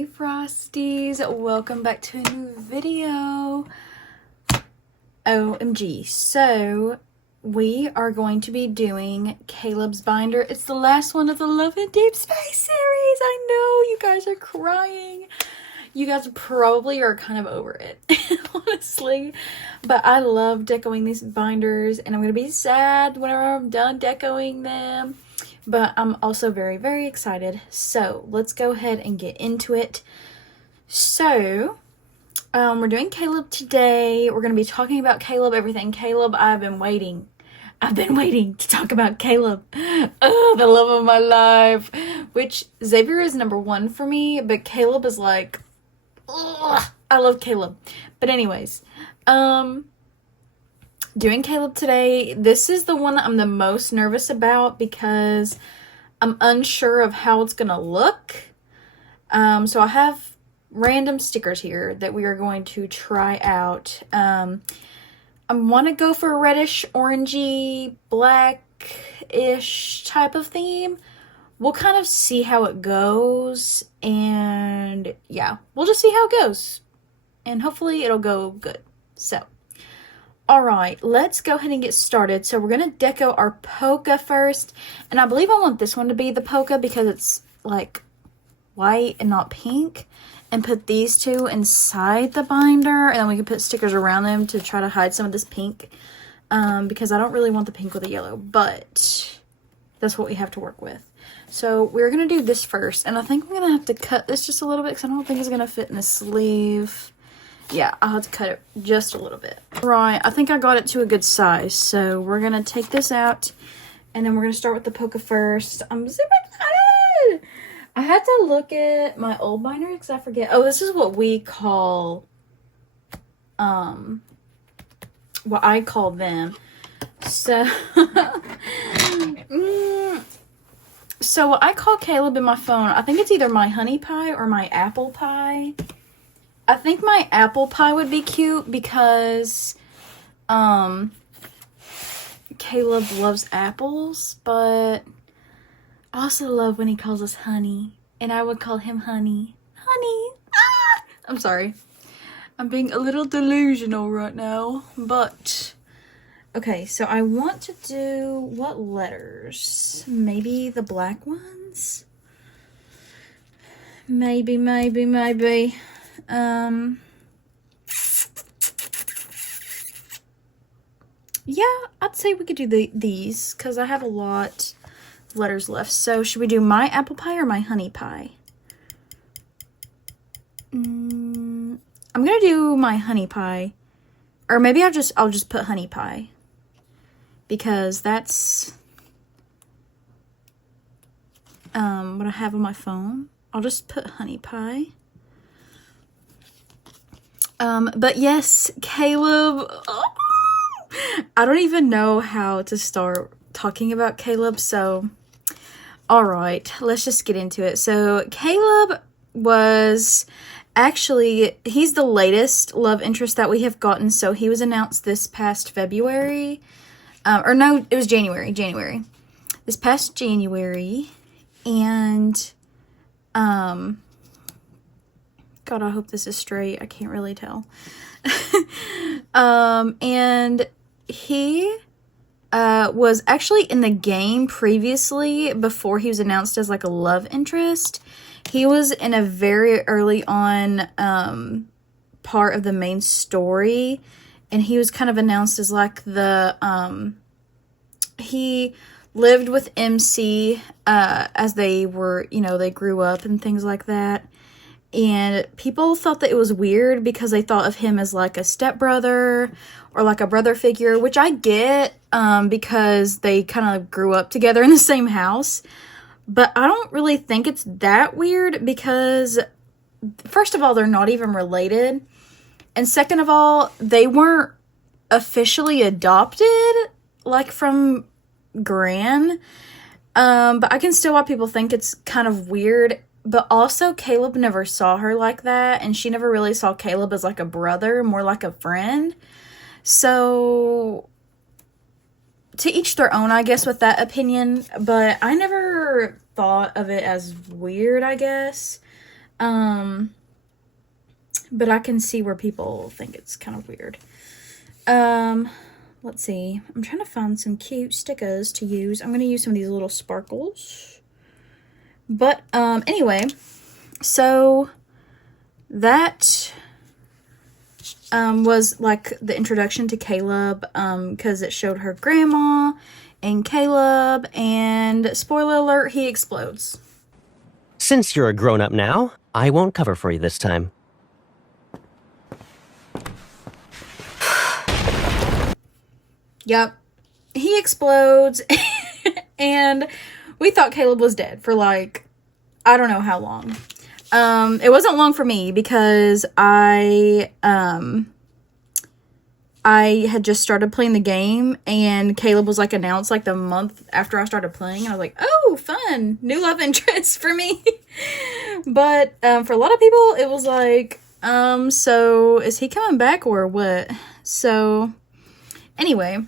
Hey Frosties, welcome back to a new video. OMG, so we are going to be doing Caleb's binder. It's the last one of the Love and Deep Space series. I know you guys are crying. You guys probably are kind of over it, honestly. But I love decoing these binders, and I'm going to be sad whenever I'm done decoing them. But I'm also very, very excited. So let's go ahead and get into it. So we're doing Caleb today. We're going to be talking about Caleb, everything Caleb. I've been waiting to talk about Caleb. Oh, the love of my life. Which Xavier is number one for me, but Caleb is like, ugh, I love Caleb. But anyways, doing Caleb today. This is the one that I'm the most nervous about because I'm unsure of how it's gonna look. So I have random stickers here that we are going to try out. I want to go for a reddish, orangey, black-ish type of theme. We'll kind of see how it goes, and yeah, we'll just see how it goes, and hopefully it'll go good. So alright, let's go ahead and get started. So we're going to deco our polka first. And I believe I want this one to be the polka because it's like white and not pink. And put these two inside the binder. And then we can put stickers around them to try to hide some of this pink. Because I don't really want the pink with the yellow. But that's what we have to work with. So we're going to do this first. And I think I'm going to have to cut this just a little bit because I don't think it's going to fit in the sleeve. Yeah, I'll have to cut it just a little bit. Right, I think I got it to a good size. So we're going to take this out. And then we're going to start with the polka first. I'm super excited! I had to look at my old binder because I forget. Oh, this is what we call, what I call them. So, so what I call Caleb in my phone, I think it's either my honey pie or my apple pie. I think my apple pie would be cute because Caleb loves apples, but I also love when he calls us honey, and I would call him honey. Honey! Ah! I'm sorry. I'm being a little delusional right now, but okay, so I want to do what letters? Maybe the black ones? Maybe. Yeah, I'd say we could do these because I have a lot of letters left. So should we do my apple pie or my honey pie? I'm gonna do my honey pie, or maybe I'll just put honey pie because that's what I have on my phone. I'll just put honey pie. But yes, Caleb, oh, I don't even know how to start talking about Caleb, so alright, let's just get into it. So Caleb was actually, he's the latest love interest that we have gotten, so he was announced this past February, or no, it was January, this past January, and, God, I hope this is straight. I can't really tell. And he was actually in the game previously before he was announced as like a love interest. He was in a very early on part of the main story, and he was kind of announced as like the he lived with MC as they were, you know, they grew up and things like that. And people thought that it was weird because they thought of him as like a stepbrother or like a brother figure, which I get because they kind of grew up together in the same house. But I don't really think it's that weird because, first of all, they're not even related. And second of all, they weren't officially adopted, like from Gran. But I can still why people think it's kind of weird. But also, Caleb never saw her like that, and she never really saw Caleb as like a brother, more like a friend. So, to each their own, I guess, with that opinion. But I never thought of it as weird, I guess. But I can see where people think it's kind of weird. Let's see. I'm trying to find some cute stickers to use. I'm going to use some of these little sparkles. But, anyway, so that, was like the introduction to Caleb, because it showed her grandma and Caleb, and spoiler alert, he explodes. Since you're a grown-up now, I won't cover for you this time. Yep. He explodes, and we thought Caleb was dead for like, I don't know how long. It wasn't long for me because I had just started playing the game, and Caleb was like announced like the month after I started playing, and I was like, oh, fun, new love interest for me. But for a lot of people, it was like, so is he coming back or what? So anyway,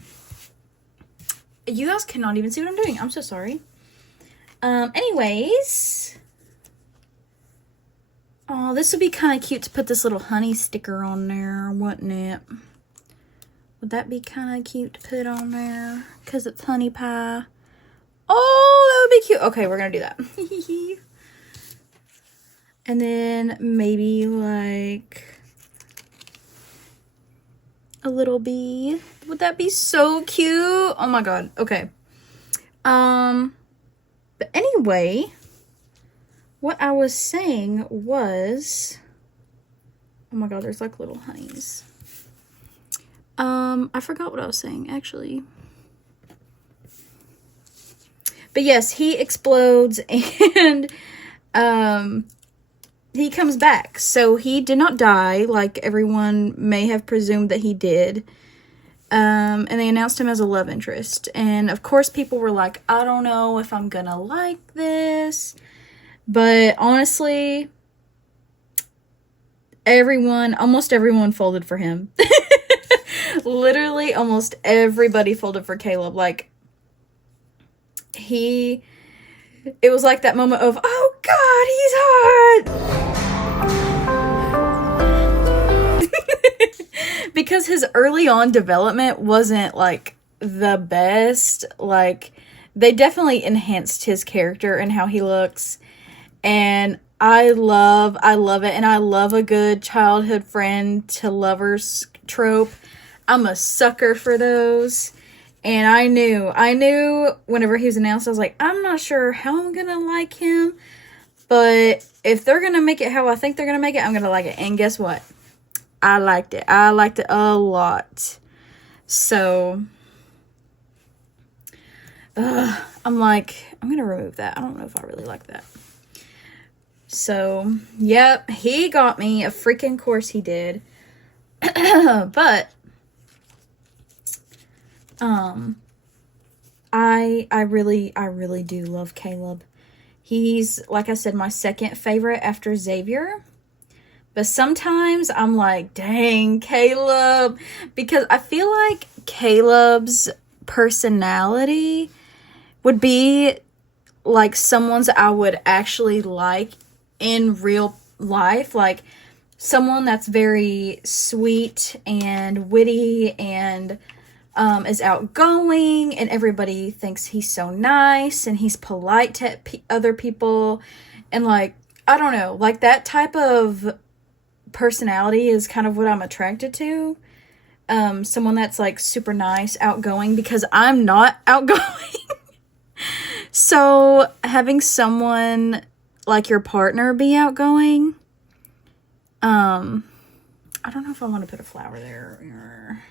you guys cannot even see what I'm doing. I'm so sorry. Anyways, oh, this would be kind of cute to put this little honey sticker on there, wouldn't it? Would that be kind of cute to put on there? Because it's honey pie. Oh, that would be cute. Okay, we're going to do that. And then maybe like a little bee. Would that be so cute? Oh my god. Okay. But anyway, what I was saying was, oh my god, there's like little honeys. I forgot what I was saying, actually. But yes, he explodes, and, he comes back. So he did not die, like everyone may have presumed that he did. And they announced him as a love interest. And of course, people were like, I don't know if I'm gonna like this. But honestly, almost everyone folded for him. Literally, almost everybody folded for Caleb. Like, it was like that moment of, oh god, he's hot! Because his early on development wasn't, like, the best. Like, they definitely enhanced his character and how he looks. And I love it. And I love a good childhood friend to lovers trope. I'm a sucker for those. And I knew whenever he was announced, I was like, I'm not sure how I'm gonna like him, but if they're gonna make it how I think they're gonna make it, I'm gonna like it. And guess what? I liked it. I liked it a lot. So, I'm like, I'm gonna remove that. I don't know if I really like that. So, yep, he got me. A freaking course he did. But I really do love Caleb. He's, like I said, my second favorite after Xavier. But sometimes I'm like, dang, Caleb. Because I feel like Caleb's personality would be like someone's I would actually like in real life. Like someone that's very sweet and witty and is outgoing, and everybody thinks he's so nice and he's polite to other people, and like, I don't know, like that type of personality is kind of what I'm attracted to. Someone that's like super nice, outgoing, because I'm not outgoing. So having someone like your partner be outgoing, I don't know if I want to put a flower there.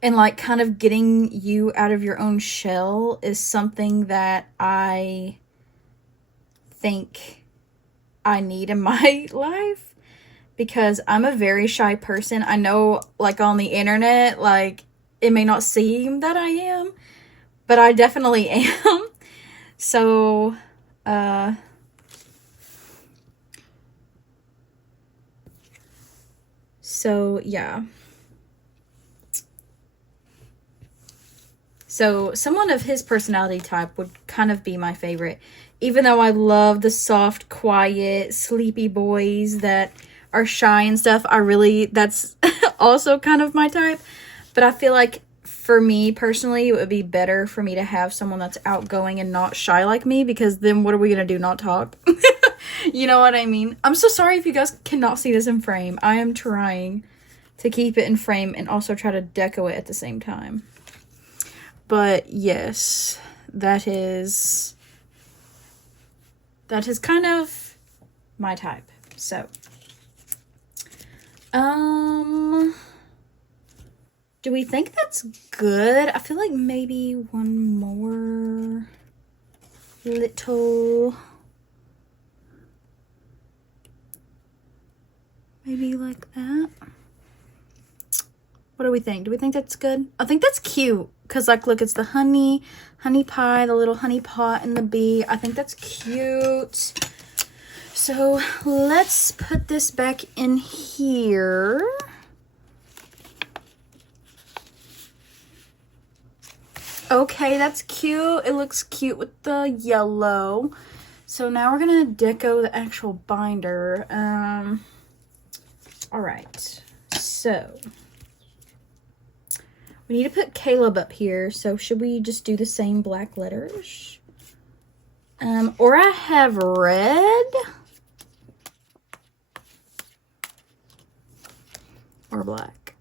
And, like, kind of getting you out of your own shell is something that I think I need in my life. Because I'm a very shy person. I know, like, on the internet, like, it may not seem that I am. But I definitely am. So, yeah. So, someone of his personality type would kind of be my favorite. Even though I love the soft, quiet, sleepy boys that are shy and stuff, that's also kind of my type. But I feel like for me personally, it would be better for me to have someone that's outgoing and not shy like me, because then what are we going to do? Not talk? You know what I mean? I'm so sorry if you guys cannot see this in frame. I am trying to keep it in frame and also try to deco it at the same time. But yes, that is kind of my type. So, do we think that's good? I feel like maybe one more little, maybe like that. What do we think? Do we think that's good? I think that's cute. Because, like, look, it's the honey pie, the little honey pot, and the bee. I think that's cute. So, let's put this back in here. Okay, that's cute. It looks cute with the yellow. So, now we're going to deco the actual binder. Alright. So, we need to put Caleb up here, so should we just do the same black letters? Or I have red. Or black.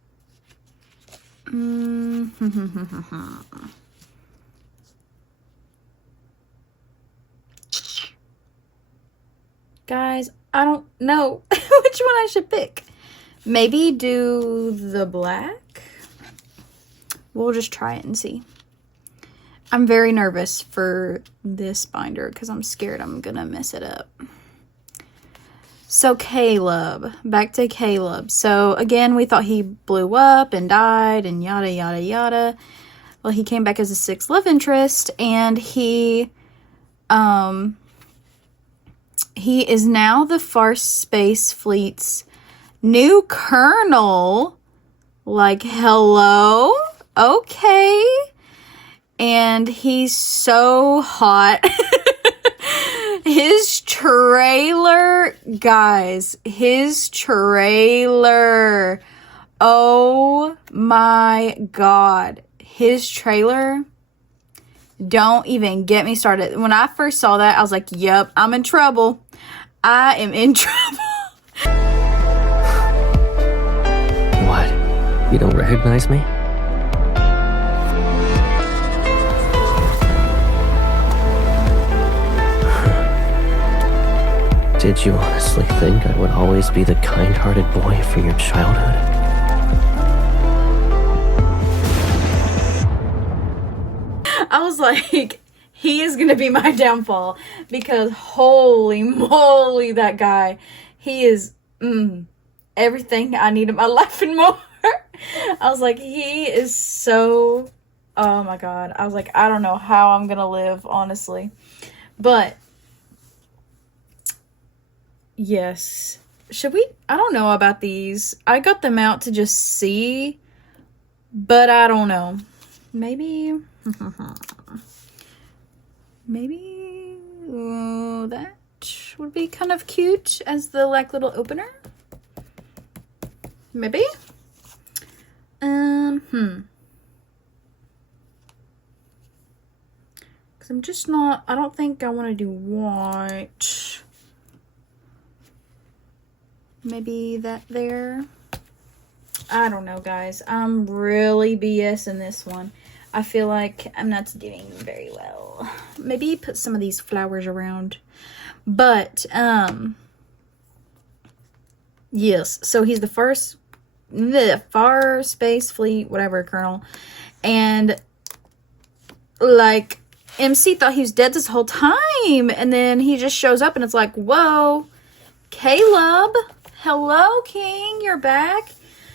Guys, I don't know which one I should pick. Maybe do the black? We'll just try it and see. I'm very nervous for this binder because I'm scared I'm gonna mess it up. So Caleb, back to Caleb. So again, we thought he blew up and died and yada, yada, yada. Well, he came back as a 6th love interest, and he is now the Far Space Fleet's new colonel. Like, hello? Okay. And he's so hot. His trailer, guys, his trailer. Oh my God. His trailer. Don't even get me started. When I first saw that, I was like, yep, I'm in trouble. I am in trouble. What? You don't recognize me? Did you honestly think I would always be the kind-hearted boy from your childhood? I was like, he is going to be my downfall, because holy moly, that guy, he is everything I need in my life and more. I was like, he is so, oh my God. I was like, I don't know how I'm going to live, honestly. But yes. Should we? I don't know about these. I got them out to just see, but I don't know. Maybe that would be kind of cute as the like little opener. Maybe. Because I'm just not. I don't think I want to do white. Maybe that there. I don't know, guys. I'm really BS in this one. I feel like I'm not doing very well. Maybe put some of these flowers around. But, yes. So he's the Far Space Fleet, whatever, colonel. And, like, MC thought he was dead this whole time. And then he just shows up and it's like, whoa, Caleb. Hello, King, you're back.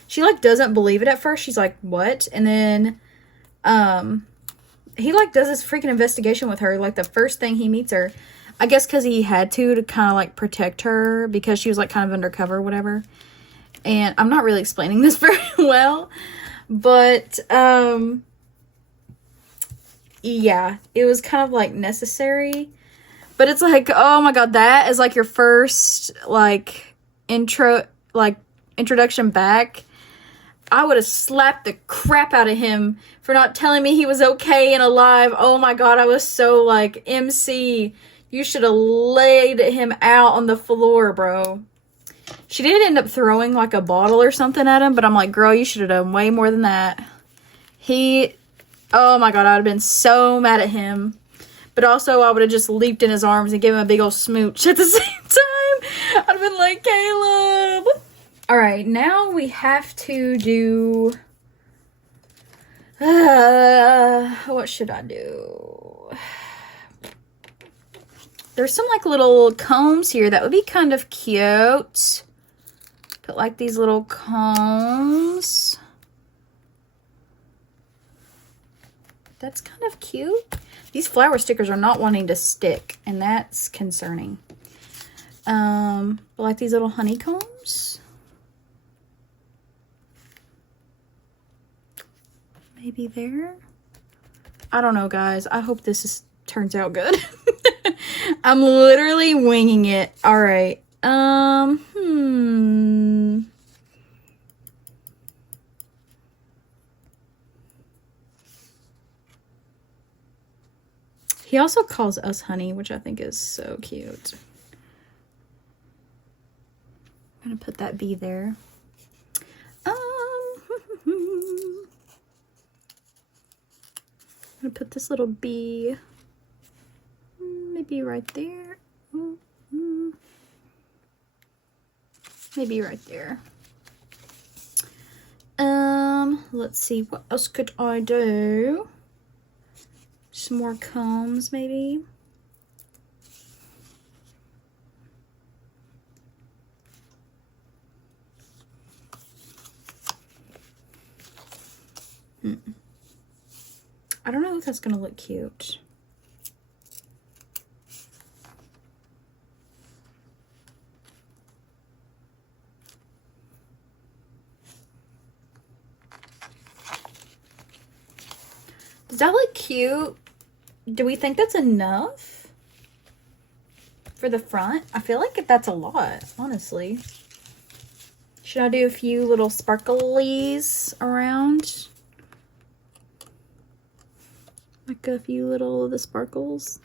She, like, doesn't believe it at first. She's like, what? And then, he, like, does this freaking investigation with her. Like, the first thing he meets her, I guess because he had to kind of, like, protect her because she was, like, kind of undercover or whatever. And I'm not really explaining this very well. But, yeah, it was kind of, like, necessary. But it's like, oh my god, that is like your first like introduction back. I would have slapped the crap out of him for not telling me he was okay and alive. Oh my god, I was so like, MC, you should have laid him out on the floor, bro. She did end up throwing like a bottle or something at him, but I'm like, girl, you should have done way more than that. Oh my god, I would have been so mad at him. But also, I would have just leaped in his arms and given him a big old smooch at the same time. I'd have been like, Caleb. Alright, now we have to do... what should I do? There's some like little combs here that would be kind of cute. Put like these little combs. That's kind of cute. These flower stickers are not wanting to stick, and that's concerning. Like these little honeycombs. Maybe there. I don't know, guys. I hope this turns out good. I'm literally winging it. All right. He also calls us honey, which I think is so cute. I'm gonna put that bee there. I'm gonna put this little bee maybe right there. Maybe right there. Let's see, what else could I do? Some more combs, maybe. I don't know if that's gonna look cute. Does that look cute? Do we think that's enough for the front? I feel like that's a lot, honestly. Should I do a few little sparklies around? Like a few little of the sparkles.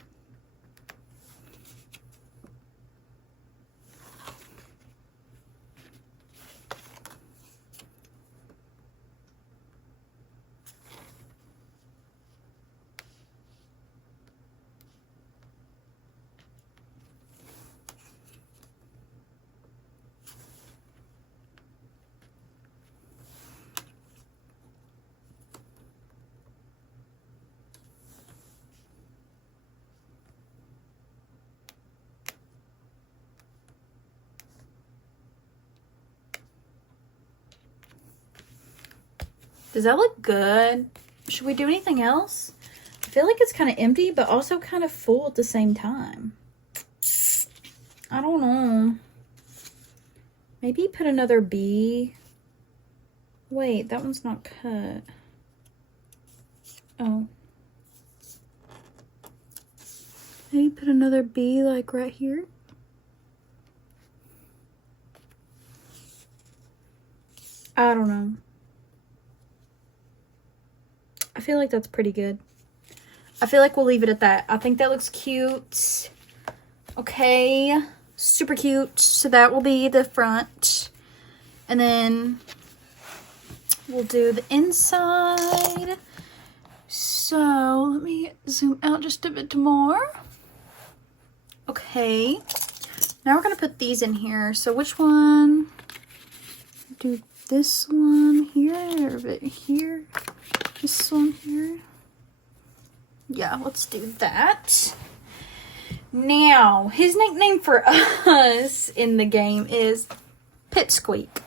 Does that look good? Should we do anything else? I feel like it's kind of empty, but also kind of full at the same time. I don't know. Maybe put another bee. Wait, that one's not cut. Oh. Maybe put another bee like right here. I don't know. I feel like that's pretty good. I feel like we'll leave it at that. I think that looks cute. Okay. Super cute. So that will be the front. And then we'll do the inside. So let me zoom out just a bit more. Okay. Now we're going to put these in here. So which one? Do this one here or here? This one here. Yeah, let's do that. Now, his nickname for us in the game is Pipsqueak.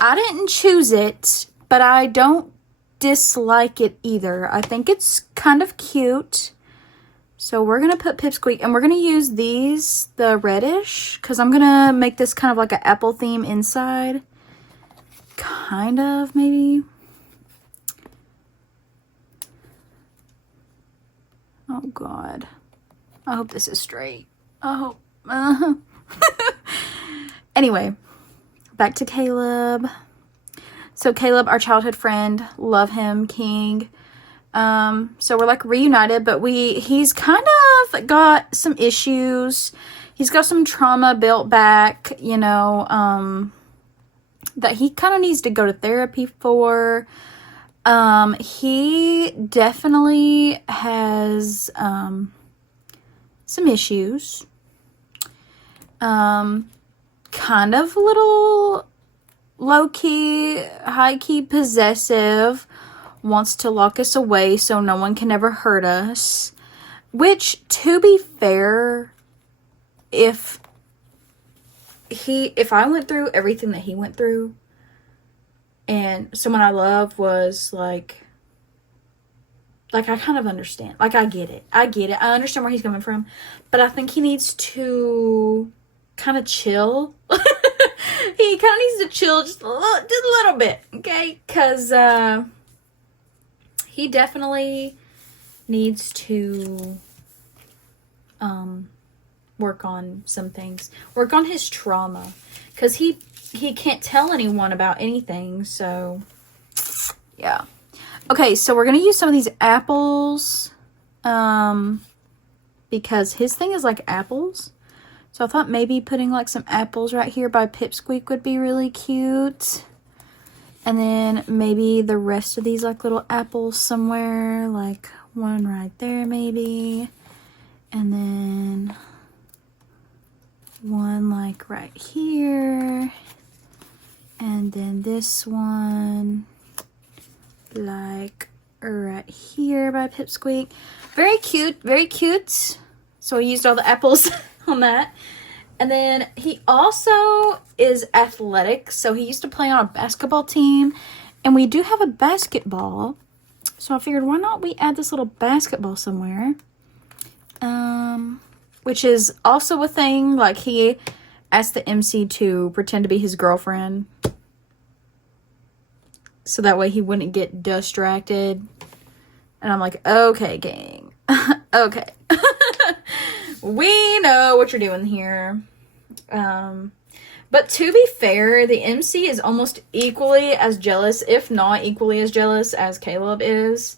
I didn't choose it, but I don't dislike it either. I think it's kind of cute. So we're going to put Pipsqueak, and we're going to use these, the reddish, because I'm going to make this kind of like an apple theme inside. Kind of, maybe. Oh, God. I hope this is straight. I hope. Anyway, back to Caleb. So Caleb, our childhood friend, love him, King. So we're like reunited, but he's kind of got some issues. He's got some trauma built back, you know, that he kind of needs to go to therapy for. He definitely has, some issues. Kind of a little low-key, high-key possessive. Wants to lock us away so no one can ever hurt us. Which, to be fair, if I went through everything that he went through, and someone I love was like I kind of understand. Like, I get it. I understand where he's coming from. But I think he needs to kind of chill. He kind of needs to chill just a little bit, okay? Because he definitely needs to work on some things. Work on his trauma. Because he can't tell anyone about anything, so yeah. Okay, so we're going to use some of these apples because his thing is like apples. So I thought maybe putting like some apples right here by Pipsqueak would be really cute. And then maybe the rest of these like little apples somewhere, like one right there maybe. And then one like right here. And then this one like right here by Pipsqueak. Very cute, very cute. So I used all the apples on that. And then he also is athletic. So he used to play on a basketball team. And we do have a basketball. So I figured, why not we add this little basketball somewhere? Which is also a thing. Like, he asked the MC to pretend to be his girlfriend. So that way he wouldn't get distracted. And I'm like, okay, gang. Okay. We know what you're doing here. But to be fair, the MC is almost equally as jealous, if not equally as jealous as Caleb is.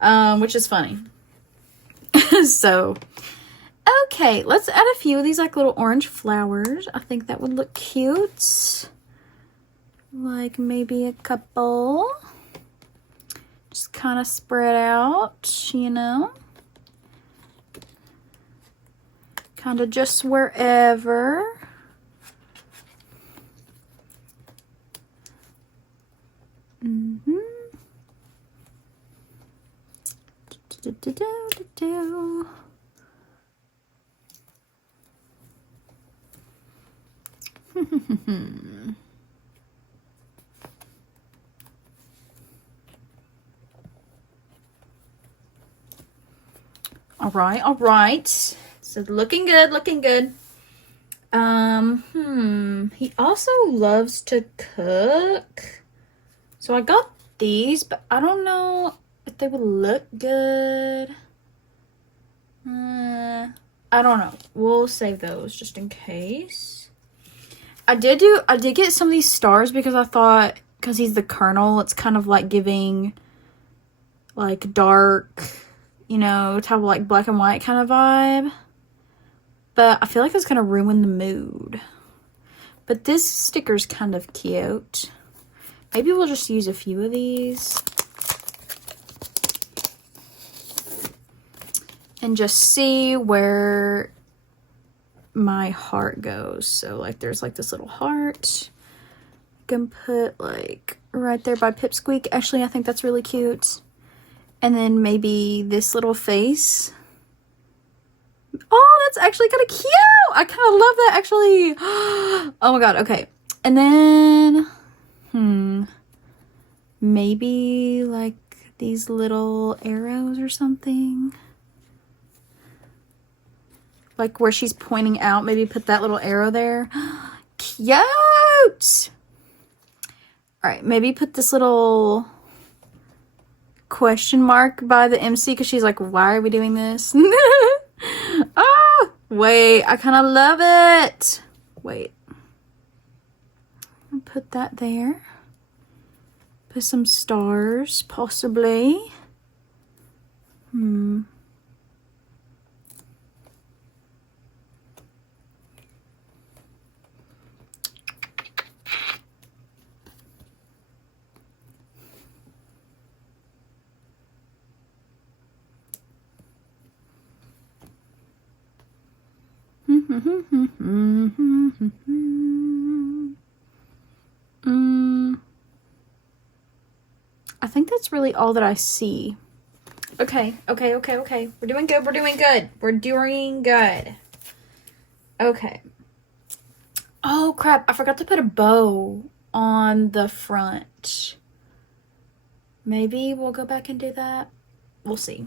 Which is funny. So, okay, let's add a few of these like little orange flowers. I think that would look cute. Like maybe a couple. Just kind of spread out, you know. Kind of just wherever. All right. So looking good, looking good. He also loves to cook. So I got these, but I don't know if they would look good. I don't know. We'll save those just in case. I did get some of these stars because I thought, because he's the Colonel, it's kind of like giving like dark, you know, type of like black and white kind of vibe. But I feel like that's going to ruin the mood. But this sticker's kind of cute. Maybe we'll just use a few of these. And just see where my heart goes. So like there's like this little heart. I can put like right there by Pipsqueak. Actually, I think that's really cute. And then maybe this little face. Oh, that's actually kind of cute. I kind of love that, actually. Oh my god, okay. And then, maybe like these little arrows or something. Like where she's pointing out, maybe put that little arrow there. Cute! Alright, maybe put this little question mark by the MC because she's like, why are we doing this? Wait, I kind of love it. Wait. I'll put that there. Put some stars, possibly. I think that's really all that I see. Okay. We're doing good. We're doing good. Okay. Oh, crap. I forgot to put a bow on the front. Maybe we'll go back and do that. We'll see.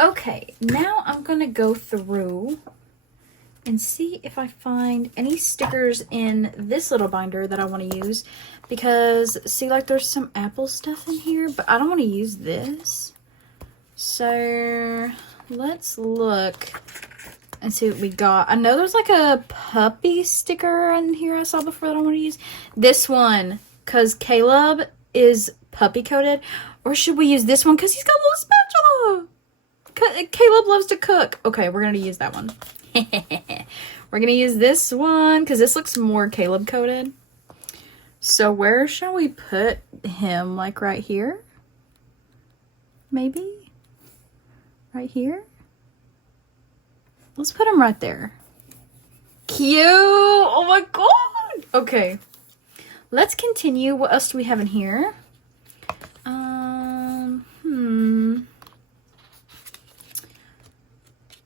Okay, now I'm going to go through and see if I find any stickers in this little binder that I want to use. Because, see, like, there's some Apple stuff in here, but I don't want to use this. So, let's look and see what we got. I know there's, like, a puppy sticker in here I saw before that I want to use. This one, because Caleb is puppy coated. Or should we use this one because he's got a little spatula? Caleb loves to cook. Okay, we're going to use that one. We're going to use this one because this looks more Caleb coated. So where shall we put him? Like right here? Maybe? Right here? Let's put him right there. Cute! Oh my god! Okay. Let's continue. What else do we have in here?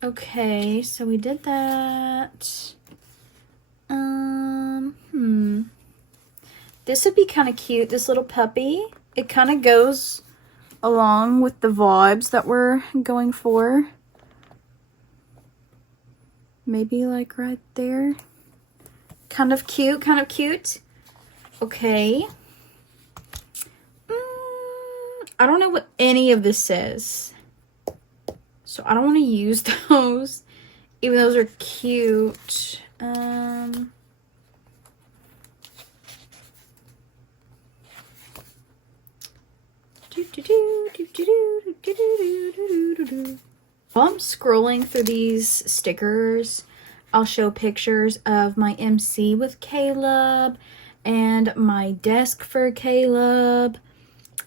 Okay, so we did that. This would be kind of cute, this little puppy. It kind of goes along with the vibes that we're going for. Maybe like right there. Kind of cute, Okay. I don't know what any of this says. So I don't want to use those, even though those are cute. While I'm scrolling through these stickers, I'll show pictures of my MC with Caleb and my desk for Caleb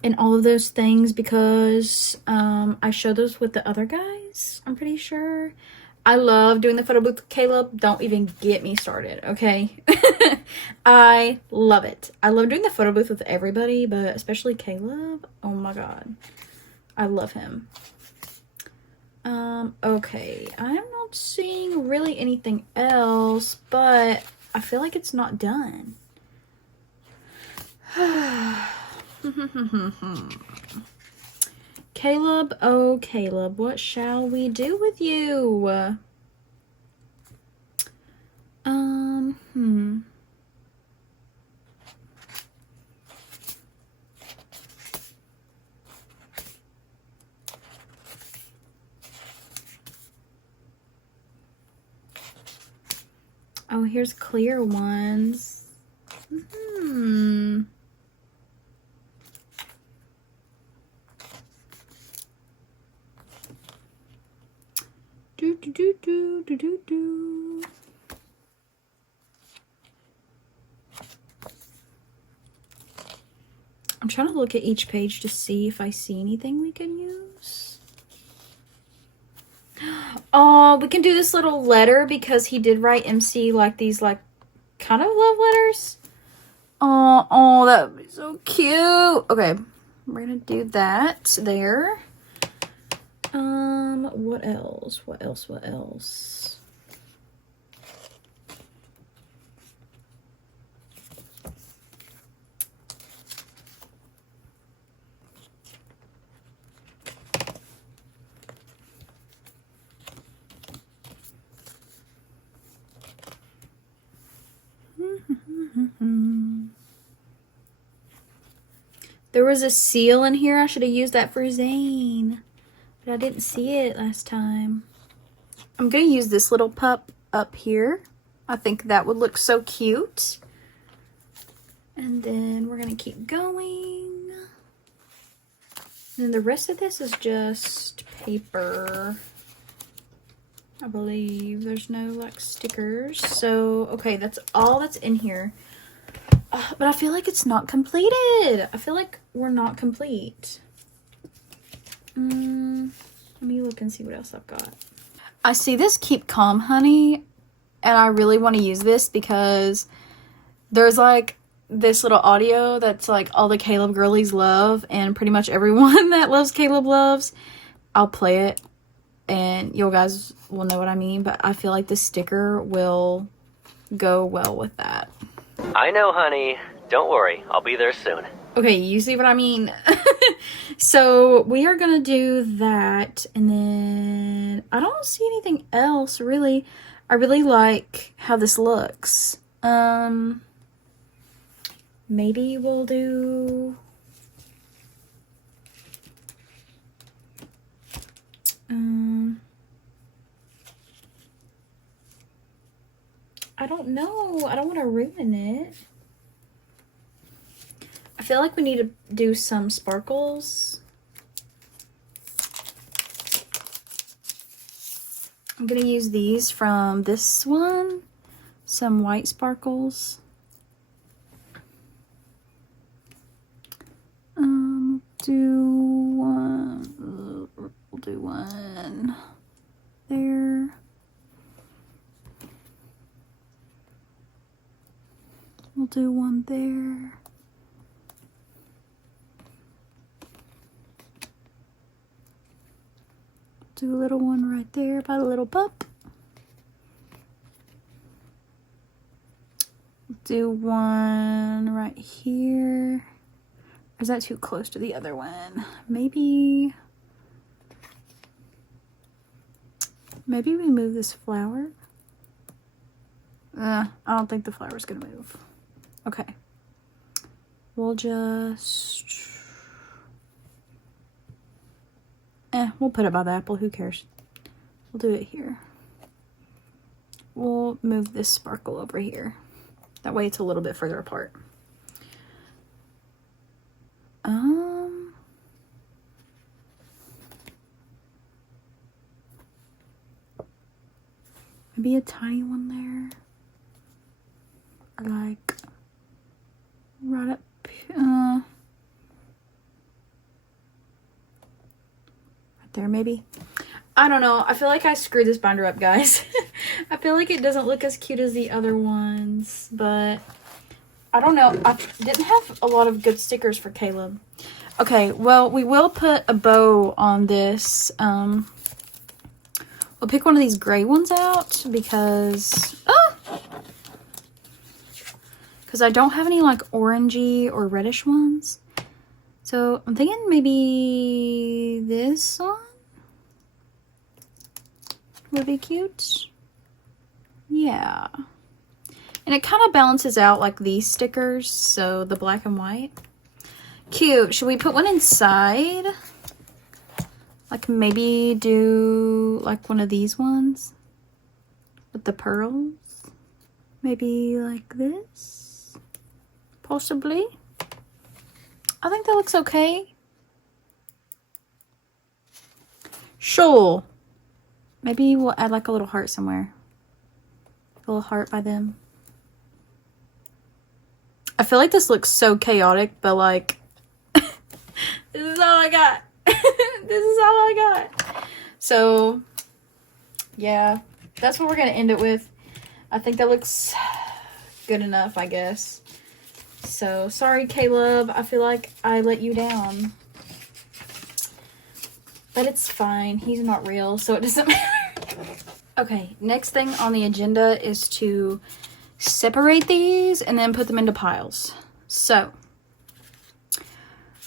and all of those things because I showed those with the other guys, I'm pretty sure. I love doing the photo booth with Caleb. Don't even get me started, okay? I love it. I love doing the photo booth with everybody, but especially Caleb. Oh my god. I love him. Okay. I'm not seeing really anything else, but I feel like it's not done. Caleb, oh Caleb, what shall we do with you? Oh, here's clear ones. I'm trying to look at each page to see if I see anything we can use. Oh, we can do this little letter because he did write MC like these like kind of love letters. Oh, that would be so cute. Okay, we're gonna do that there. What else? What else? There was a seal in here. I should have used that for Zane. But I didn't see it last time. I'm going to use this little pup up here. I think that would look so cute. And then we're going to keep going. And then the rest of this is just paper. I believe there's no like stickers. So, okay, that's all that's in here. But I feel like it's not completed. I feel like we're not complete. Let me look and see what else I've got. I see this Keep Calm Honey, and I really want to use this because there's like this little audio that's like all the Caleb girlies love, and pretty much everyone that loves Caleb loves. I'll play it and you guys will know what I mean, but I feel like this sticker will go well with that. I know, honey. Don't worry. I'll be there soon. Okay, you see what I mean? So we are gonna do that, and then I don't see anything else really. I really like how this looks. Maybe we'll do I don't know. I don't want to ruin it. I feel like we need to do some sparkles. I'm going to use these from this one. Some white sparkles. We'll do one there. We'll do one there. Do a little one right there by the little pup. Do one right here. Or is that too close to the other one? Maybe we move this flower. I don't think the flower's gonna move. Okay. We'll just... we'll put it by the apple. Who cares? We'll do it here. We'll move this sparkle over here. That way it's a little bit further apart. Maybe a tiny one there. Or like right up right there maybe. I don't know. I feel like I screwed this binder up, guys. I feel like it doesn't look as cute as the other ones, but I don't know. I didn't have a lot of good stickers for Caleb. Okay, well, we will put a bow on this. We'll pick one of these gray ones out because I don't have any like orangey or reddish ones. So I'm thinking maybe this one would be cute. Yeah. And it kind of balances out like these stickers, so the black and white. Cute. Should we put one inside? Like maybe do like one of these ones with the pearls. Maybe like this. Possibly. I think that looks okay. Sure. Maybe we'll add like a little heart somewhere. A little heart by them. I feel like this looks so chaotic, but like this is all I got. This is all I got. So yeah, that's what we're gonna end it with. I think that looks good enough, I guess. So sorry, Caleb. I feel like I let you down. But it's fine. He's not real, so it doesn't matter. Okay, next thing on the agenda is to separate these and then put them into piles. So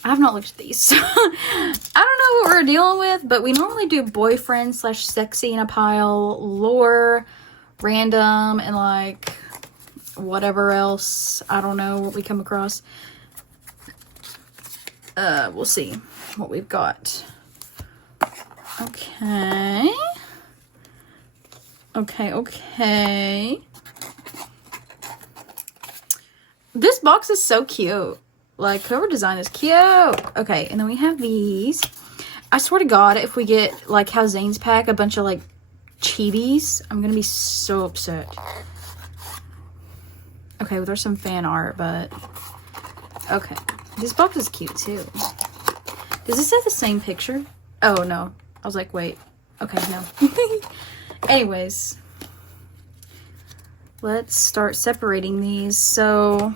I have not looked at these. So I don't know what we're dealing with, but we normally do boyfriend / sexy in a pile, lore, random, and like whatever else. I don't know what we come across. We'll see what we've got. Okay. Okay, okay. This box is so cute. Like, cover design is cute. Okay, and then we have these. I swear to God, if we get, like, how Zane's pack, a bunch of, like, chibis, I'm gonna be so upset. Okay, well, there's some fan art, but... Okay. This box is cute, too. Does this have the same picture? Oh, no. I was like, wait. Okay, no. Anyways. Let's start separating these. So...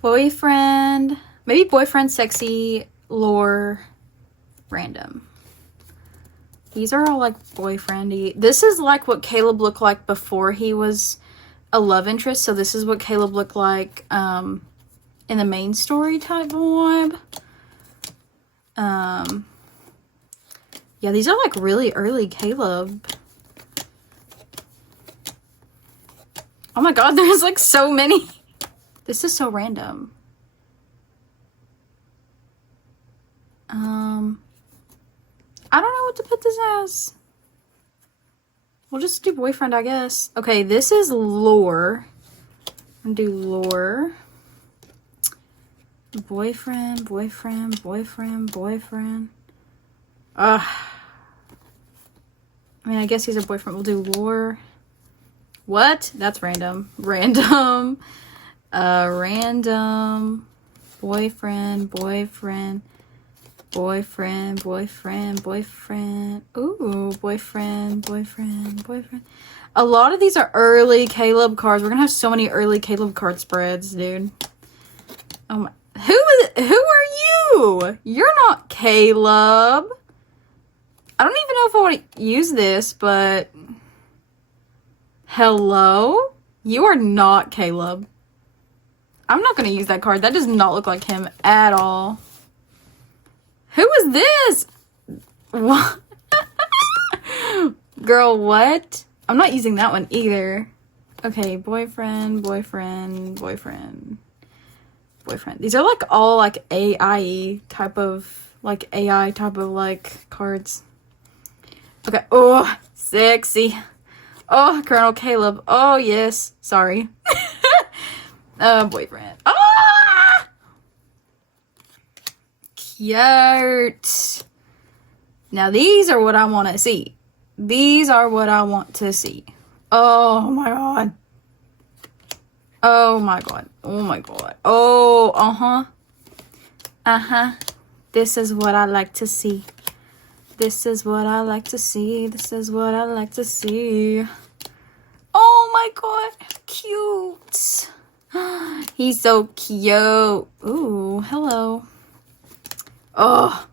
Boyfriend... Maybe boyfriend, sexy, lore, random. These are all, like, boyfriendy. This is, like, what Caleb looked like before he was a love interest. So this is what Caleb looked like, in the main story type vibe. Yeah, these are like really early Caleb. Oh my God, there's like so many. This is so random. I don't know what to put this as. We'll just do boyfriend, I guess. Okay, this is lore. I'm gonna do lore. Boyfriend, boyfriend, boyfriend, boyfriend. I mean, I guess he's a boyfriend. We'll do lore. What? That's random. Random. Random. Boyfriend, boyfriend. Boyfriend, boyfriend, boyfriend. Ooh, boyfriend, boyfriend, boyfriend. A lot of these are early Caleb cards. We're gonna have so many early Caleb card spreads, dude. Oh my. Who are you? You're not Caleb. I don't even know if I want to use this, but... Hello? You are not Caleb. I'm not going to use that card. That does not look like him at all. Who is this? What? Girl, what? I'm not using that one either. Okay, boyfriend, boyfriend, boyfriend, boyfriend. These are like all like AI type of like cards. Okay. Oh, sexy. Oh, Colonel Caleb. Oh, yes. Sorry. Boyfriend. Ah! Cute. Now, these are what I want to see. These are what I want to see. Oh, my God. Oh, my God. Oh, my God. Oh, uh-huh. Uh-huh. This is what I like to see. This is what I like to see. This is what I like to see. Oh my God. Cute. He's so cute. Ooh, hello. Oh.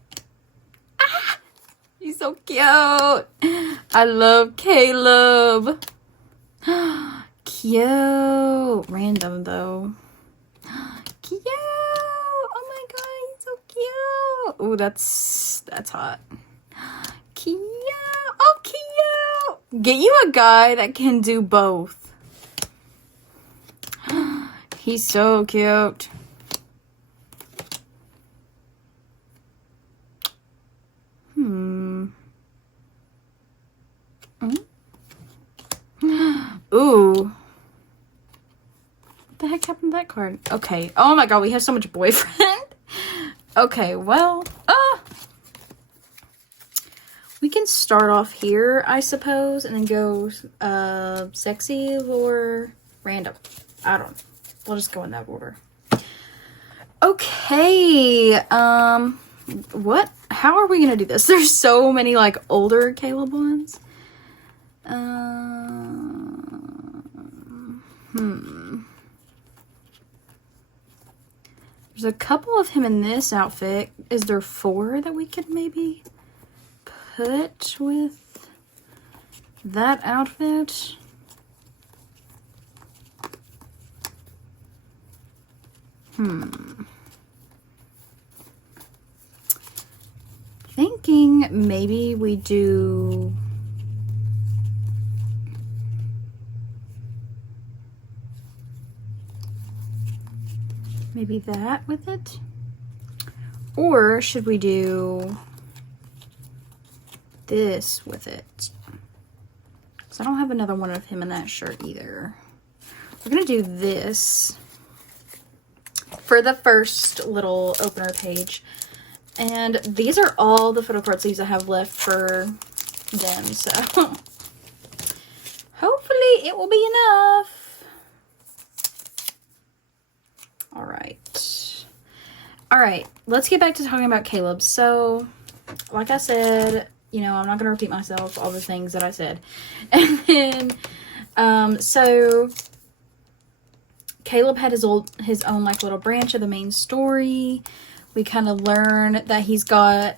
Ah, he's so cute. I love Caleb. Cute. Random though. Cute. Oh my God, he's so cute. Ooh, that's hot. Cute. Oh, cute. Get you a guy that can do both. He's so cute. Ooh. What the heck happened to that card? Okay. Oh my God, we have so much boyfriend. Okay, well, we can start off here, I suppose, and then go sexy or random. I don't know. We'll just go in that order. Okay. What? How are we gonna do this? There's so many like older Caleb ones. There's a couple of him in this outfit. Is there 4 that we could maybe put with that outfit? Thinking maybe we do maybe that with it, or should we do this with it? So I don't have another one of him in that shirt either. We're going to do this for the first little opener page. And these are all the photo card sleeves I have left for them. So hopefully it will be enough. All right. All right. Let's get back to talking about Caleb. So like I said, you know, I'm not going to repeat myself, all the things that I said. And then, so Caleb had his own like little branch of the main story. We kind of learn that he's got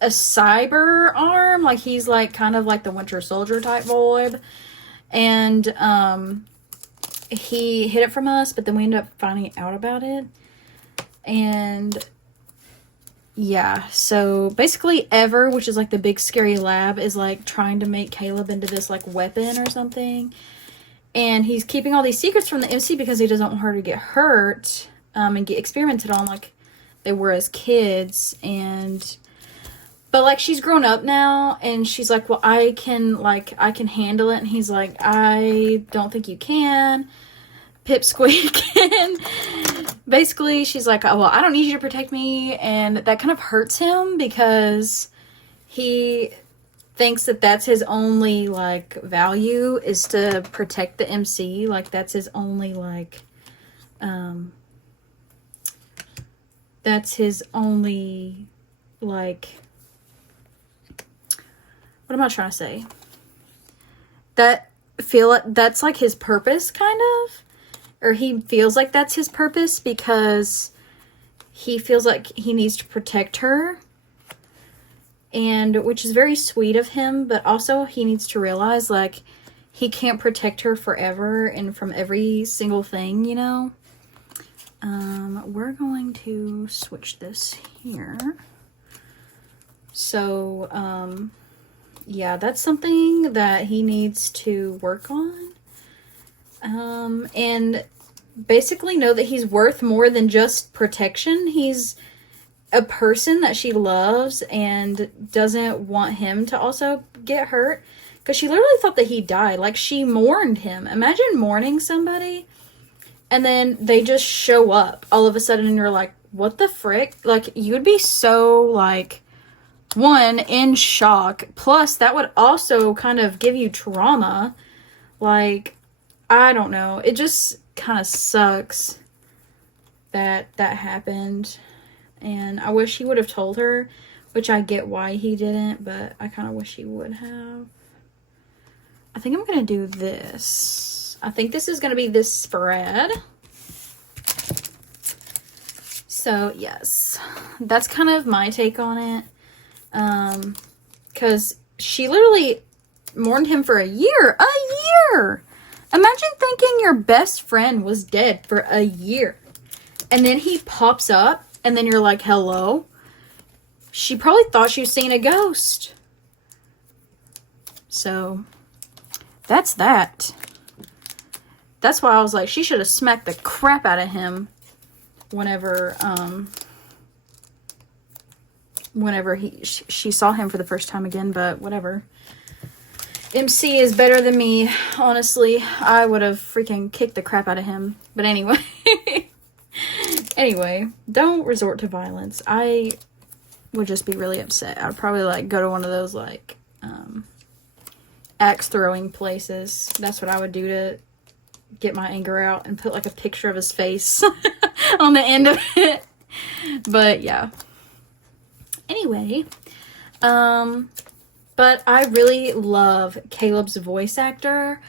a cyber arm, like he's like kind of like the Winter Soldier type vibe. And he hid it from us, but then we ended up finding out about it. And yeah, so basically Ever, which is like the big scary lab, is like trying to make Caleb into this like weapon or something. And he's keeping all these secrets from the MC because he doesn't want her to get hurt and get experimented on like they were as kids. But like she's grown up now and she's like, well, I can handle it. And he's like, I don't think you can. Pipsqueak. And basically she's like, oh, well, I don't need you to protect me. And that kind of hurts him because he thinks that that's his only like value is to protect the MC. Like that's his only like that's his only like, what am I trying to say? That's like his purpose kind of, or he feels like that's his purpose because he feels like he needs to protect her. And which is very sweet of him, but also he needs to realize like he can't protect her forever and from every single thing, you know. We're going to switch this here. So, yeah, that's something that he needs to work on. And basically know that he's worth more than just protection. He's a person that she loves and doesn't want him to also get hurt. Because she literally thought that he died. Like, she mourned him. Imagine mourning somebody and then they just show up all of a sudden and you're like, what the frick? Like, you'd be so, like, one, in shock. Plus, that would also kind of give you trauma. Like, I don't know. It just kind of sucks that that happened. And I wish he would have told her, which I get why he didn't, but I kind of wish he would have. I think I'm going to do this. I think this is going to be this spread. So, yes. That's kind of my take on it. Because she literally mourned him for a year. A year! Imagine thinking your best friend was dead for a year. And then he pops up, and then you're like, hello? She probably thought she was seeing a ghost. So, that's that. That's why I was like, she should have smacked the crap out of him whenever she saw him for the first time again, but whatever. MC is better than me, honestly. I would have freaking kicked the crap out of him. But anyway. Anyway, don't resort to violence. I would just be really upset. I'd probably like go to one of those like axe throwing places. That's what I would do to get my anger out, and put like a picture of his face on the end of it. But yeah. Anyway, but I really love Caleb's voice actor.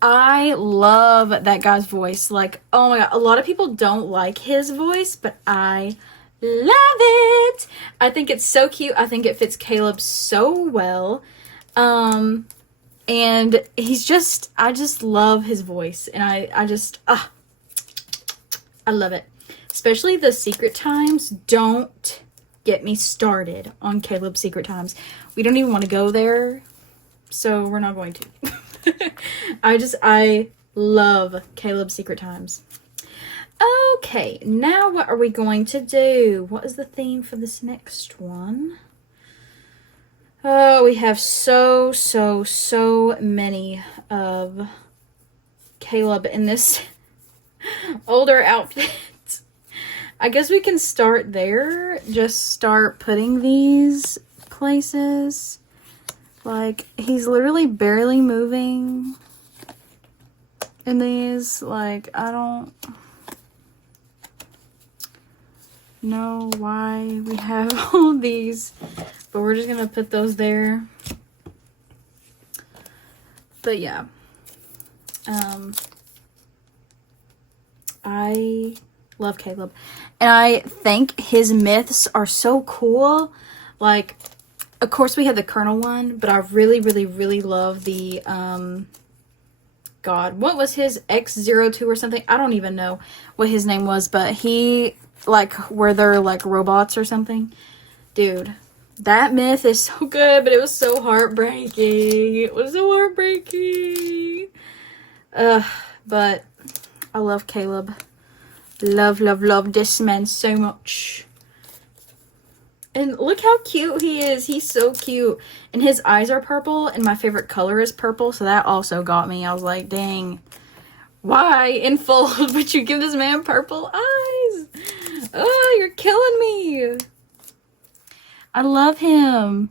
I love that guy's voice. Like, oh my god, a lot of people don't like his voice, but I love it. I think it's so cute. I think it fits Caleb so well. And he's just, I just love his voice. And I love it. Especially the secret times. Don't get me started on Caleb's secret times. We don't even want to go there. So we're not going to. I love Caleb's secret times. Okay, now what are we going to do? What is the theme for this next one? Oh, we have so many of Caleb in this older outfit. I guess we can start there. Just start putting these places. Like, he's literally barely moving in these. Like, I don't know why we have all these, but we're just gonna put those there. But yeah, I love Caleb, and I think his myths are so cool. Like, of course we have the Colonel one, but I really love the God, what was his X02 or something? I don't even know what his name was, but he, like, where they're like robots or something. Dude, that myth is so good, but it was so heartbreaking. It was so heartbreaking. But I love Caleb. Love this man so much. And look how cute he is. He's so cute. And his eyes are purple, and my favorite color is purple, so that also got me. I was like, dang, why in full would you give this man purple eyes? Oh, you're killing me. I love him.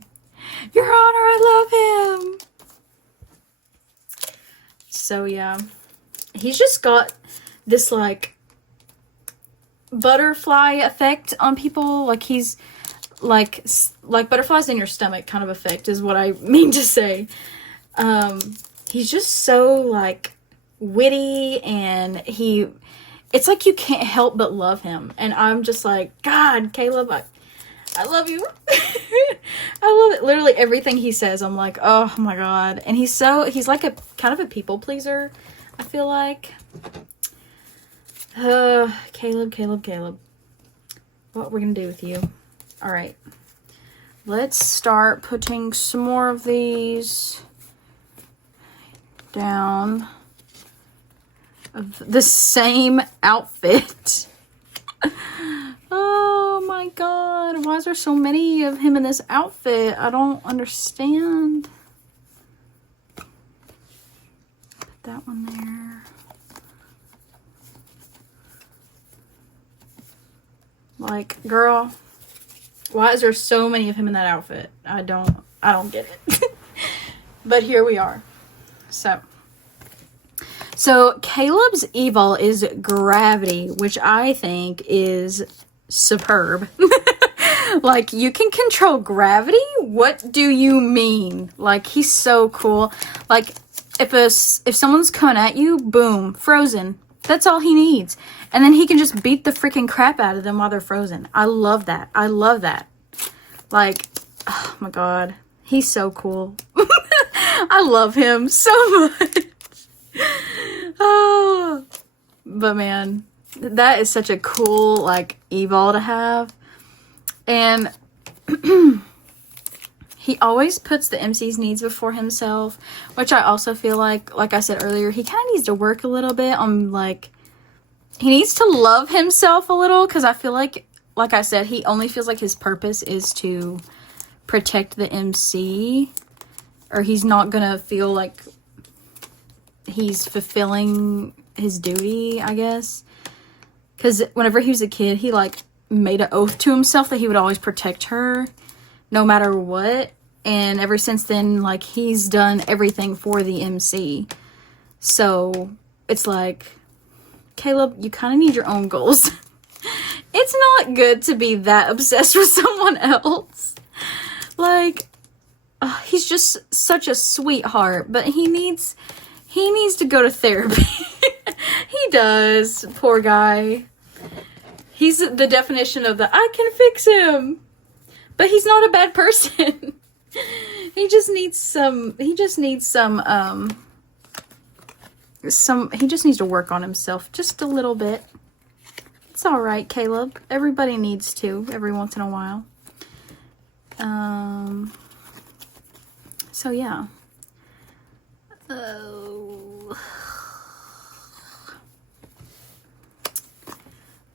Your Honor, I love him. So, yeah. He's just got this, like, butterfly effect on people. Like, he's like butterflies in your stomach kind of effect is what I mean to say. He's just so, like, witty, and it's like you can't help but love him. And I'm just like, God, Caleb, I love you. I love it. Literally everything he says, I'm like, oh my God. And he's like a kind of a people pleaser, I feel like. Caleb. What we're gonna do with you? All right. Let's start putting some more of these down of the same outfit. Oh my God. Why is there so many of him in this outfit? I don't understand. Put that one there. Like, girl, why is there so many of him in that outfit? I don't get it. But here we are. So Caleb's evil is gravity, which I think is superb. Like, you can control gravity? What do you mean? Like, he's so cool. Like, if someone's coming at you, boom, frozen. That's all he needs. And then he can just beat the freaking crap out of them while they're frozen. I love that. I love that. Like, oh my God. He's so cool. I love him so much. Oh. But man, that is such a cool, like, evil to have. And he always puts the MC's needs before himself, which I also feel like I said earlier, he kind of needs to work a little bit on, like, he needs to love himself a little, because I feel like I said, he only feels like his purpose is to protect the MC, or he's not gonna feel like he's fulfilling his duty, I guess. Because whenever he was a kid, he, like, made an oath to himself that he would always protect her no matter what. And ever since then, like, he's done everything for the MC. So it's like, Caleb, you kind of need your own goals. It's not good to be that obsessed with someone else. Like, he's just such a sweetheart, but he needs to go to therapy. He does, poor guy. He's the definition of the I can fix him. But he's not a bad person. He just needs to work on himself just a little bit. It's all right, Caleb. Everybody needs to every once in a while. So yeah. Oh.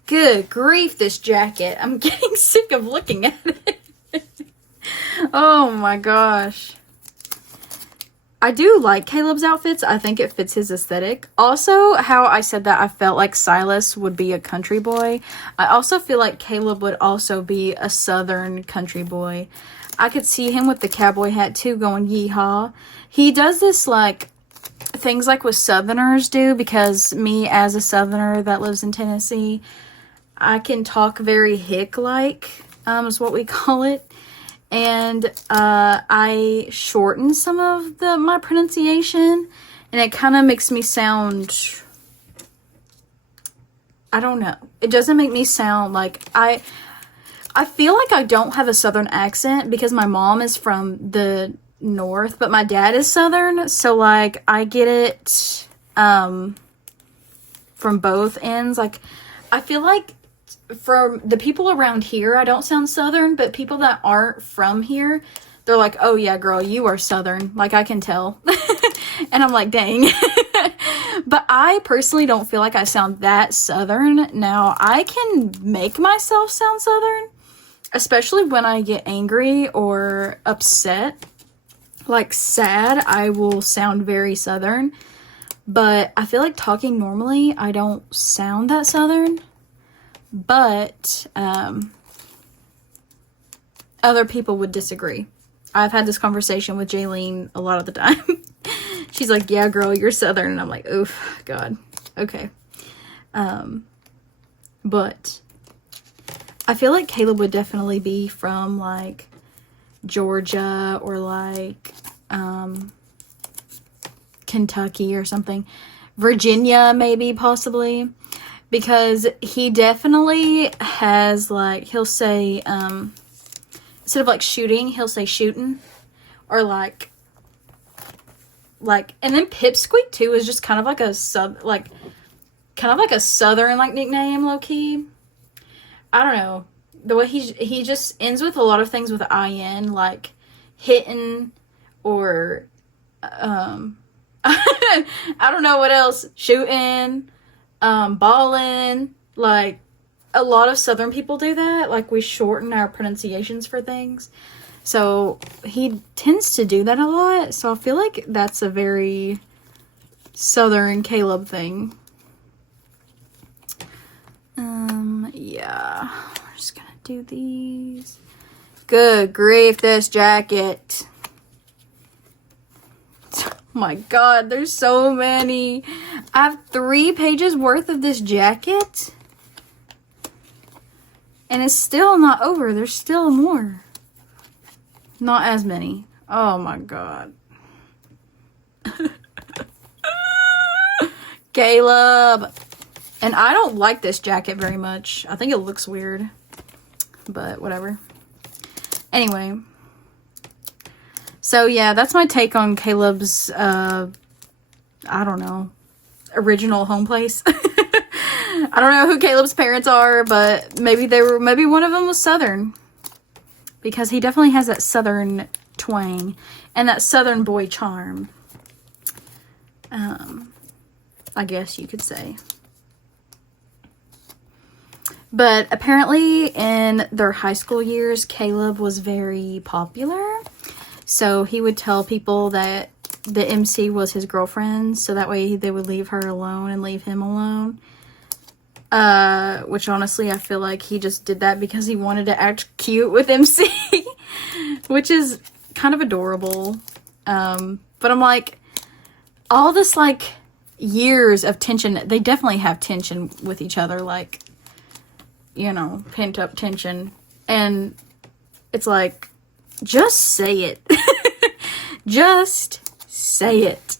Good grief, this jacket. I'm getting sick of looking at it. Oh my gosh. I do like Caleb's outfits. I think it fits his aesthetic. Also, how I said that I felt like Silas would be a country boy. I also feel like Caleb would also be a southern country boy. I could see him with the cowboy hat too, going yeehaw. He does this like things like what southerners do, because me as a southerner that lives in Tennessee, I can talk very hick-like, is what we call it. And I shorten some of my pronunciation, and it kind of makes me sound, I don't know. It doesn't make me sound like I feel like I don't have a southern accent because my mom is from the north, but my dad is southern, so like I get it from both ends. Like I feel like from the people around here, I don't sound southern, but people that aren't from here, they're like, oh yeah, girl, you are southern. Like, I can tell. And I'm like, dang. But I personally don't feel like I sound that southern. Now, I can make myself sound southern, especially when I get angry or upset. Like, sad, I will sound very southern. But I feel like talking normally, I don't sound that southern. But other people would disagree. I've had this conversation with Jaylene a lot of the time. She's like, yeah, girl, you're southern. And I'm like, oof, God. Okay. But I feel like Caleb would definitely be from like Georgia or like Kentucky or something. Virginia, maybe, possibly. Because he definitely has, like, he'll say, instead of, like, shooting, he'll say shooting. Or, like, and then Pipsqueak, too, is just kind of like a southern, like, nickname, low-key. I don't know. The way he just ends with a lot of things with IN, like, hitting, or, I don't know what else, shooting, ballin', like, a lot of southern people do that. Like, we shorten our pronunciations for things. So, he tends to do that a lot. So, I feel like that's a very southern Caleb thing. Yeah. We're just gonna do these. Good grief, this jacket. Oh my God, there's so many. I have 3 pages worth of this jacket. And it's still not over. There's still more. Not as many. Oh my God. Caleb. And I don't like this jacket very much. I think it looks weird. But whatever. Anyway. So yeah, that's my take on Caleb's, I don't know, original home place. I don't know who Caleb's parents are, but maybe one of them was Southern. Because he definitely has that Southern twang and that Southern boy charm. I guess you could say. But apparently in their high school years, Caleb was very popular. So he would tell people that the MC was his girlfriend, so that way they would leave her alone and leave him alone. Which honestly, I feel like he just did that because he wanted to act cute with MC. Which is kind of adorable. But I'm like, all this like years of tension, they definitely have tension with each other, like, you know, pent up tension. And it's like, just say it. Just say it.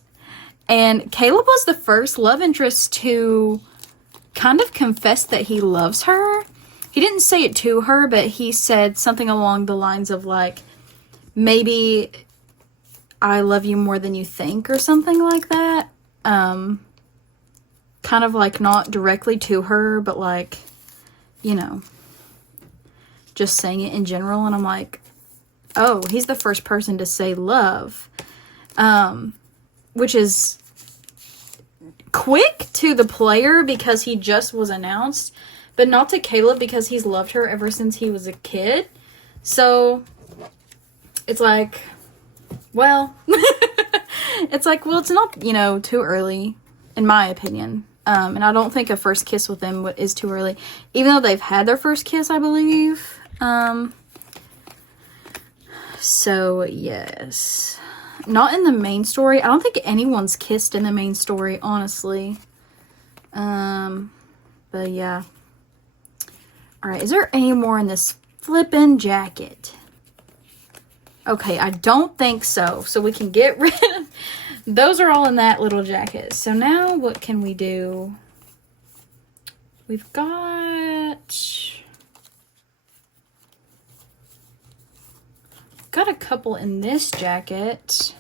And Caleb was the first love interest to kind of confess that he loves her. He didn't say it to her, but he said something along the lines of like, maybe I love you more than you think, or something like that. Kind of like not directly to her, but like, you know, just saying it in general. And I'm like, oh, he's the first person to say love. Which is quick to the player because he just was announced, but not to Caleb because he's loved her ever since he was a kid. So, it's like, well, it's like, well, it's not, you know, too early, in my opinion. And I don't think a first kiss with them is too early, even though they've had their first kiss, I believe. So, yes. Not in the main story. I don't think anyone's kissed in the main story, honestly. But yeah. Alright, is there any more in this flippin' jacket? Okay, I don't think so. So we can get rid of... Those are all in that little jacket. So now what can we do? We've got a couple in this jacket.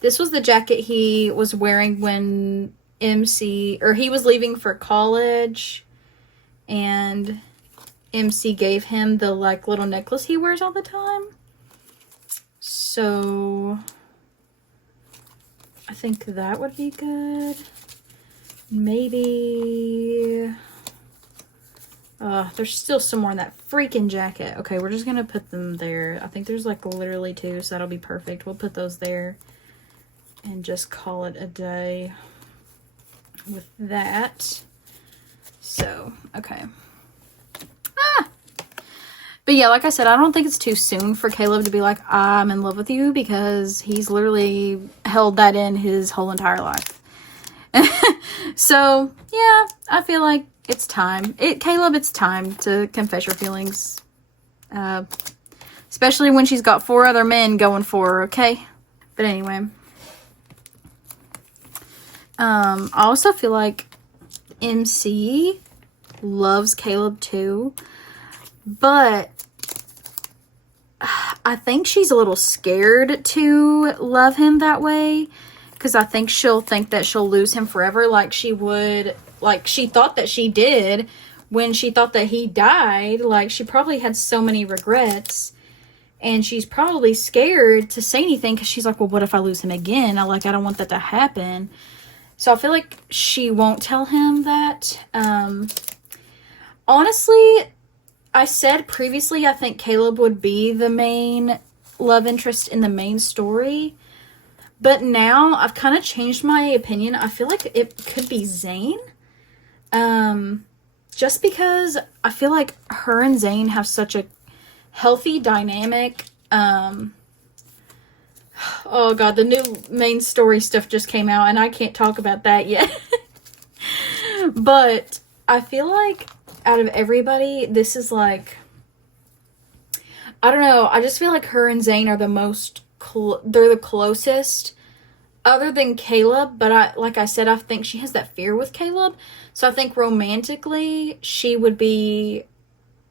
This was the jacket he was wearing when he was leaving for college, and MC gave him the like little necklace he wears all the time. So I think that would be good. Maybe there's still some more in that freaking jacket. Okay, we're just gonna put them there. I think there's like literally 2, so that'll be perfect. We'll put those there and just call it a day with that. So, okay. But yeah, like I said, I don't think it's too soon for Caleb to be like, I'm in love with you, because he's literally held that in his whole entire life. So, yeah, I feel like it's time. Caleb, it's time to confess your feelings. Especially when she's got 4 other men going for her, okay? But anyway. I also feel like MC loves Caleb too. But I think she's a little scared to love him that way, because I think she'll think that she'll lose him forever, like she thought that she did when she thought that he died. Like, she probably had so many regrets, and she's probably scared to say anything, because she's like, well, what if I lose him again? I don't want that to happen. So I feel like she won't tell him that. Honestly, I said previously I think Caleb would be the main love interest in the main story. But now I've kind of changed my opinion. I feel like it could be Zane. Just because I feel like her and Zane have such a healthy dynamic. Oh god, the new main story stuff just came out, and I can't talk about that yet. But I feel like out of everybody, this is like, I don't know, I just feel like her and Zane are the most, they're the closest, other than Caleb. But like I said, I think she has that fear with Caleb. So I think romantically, she would be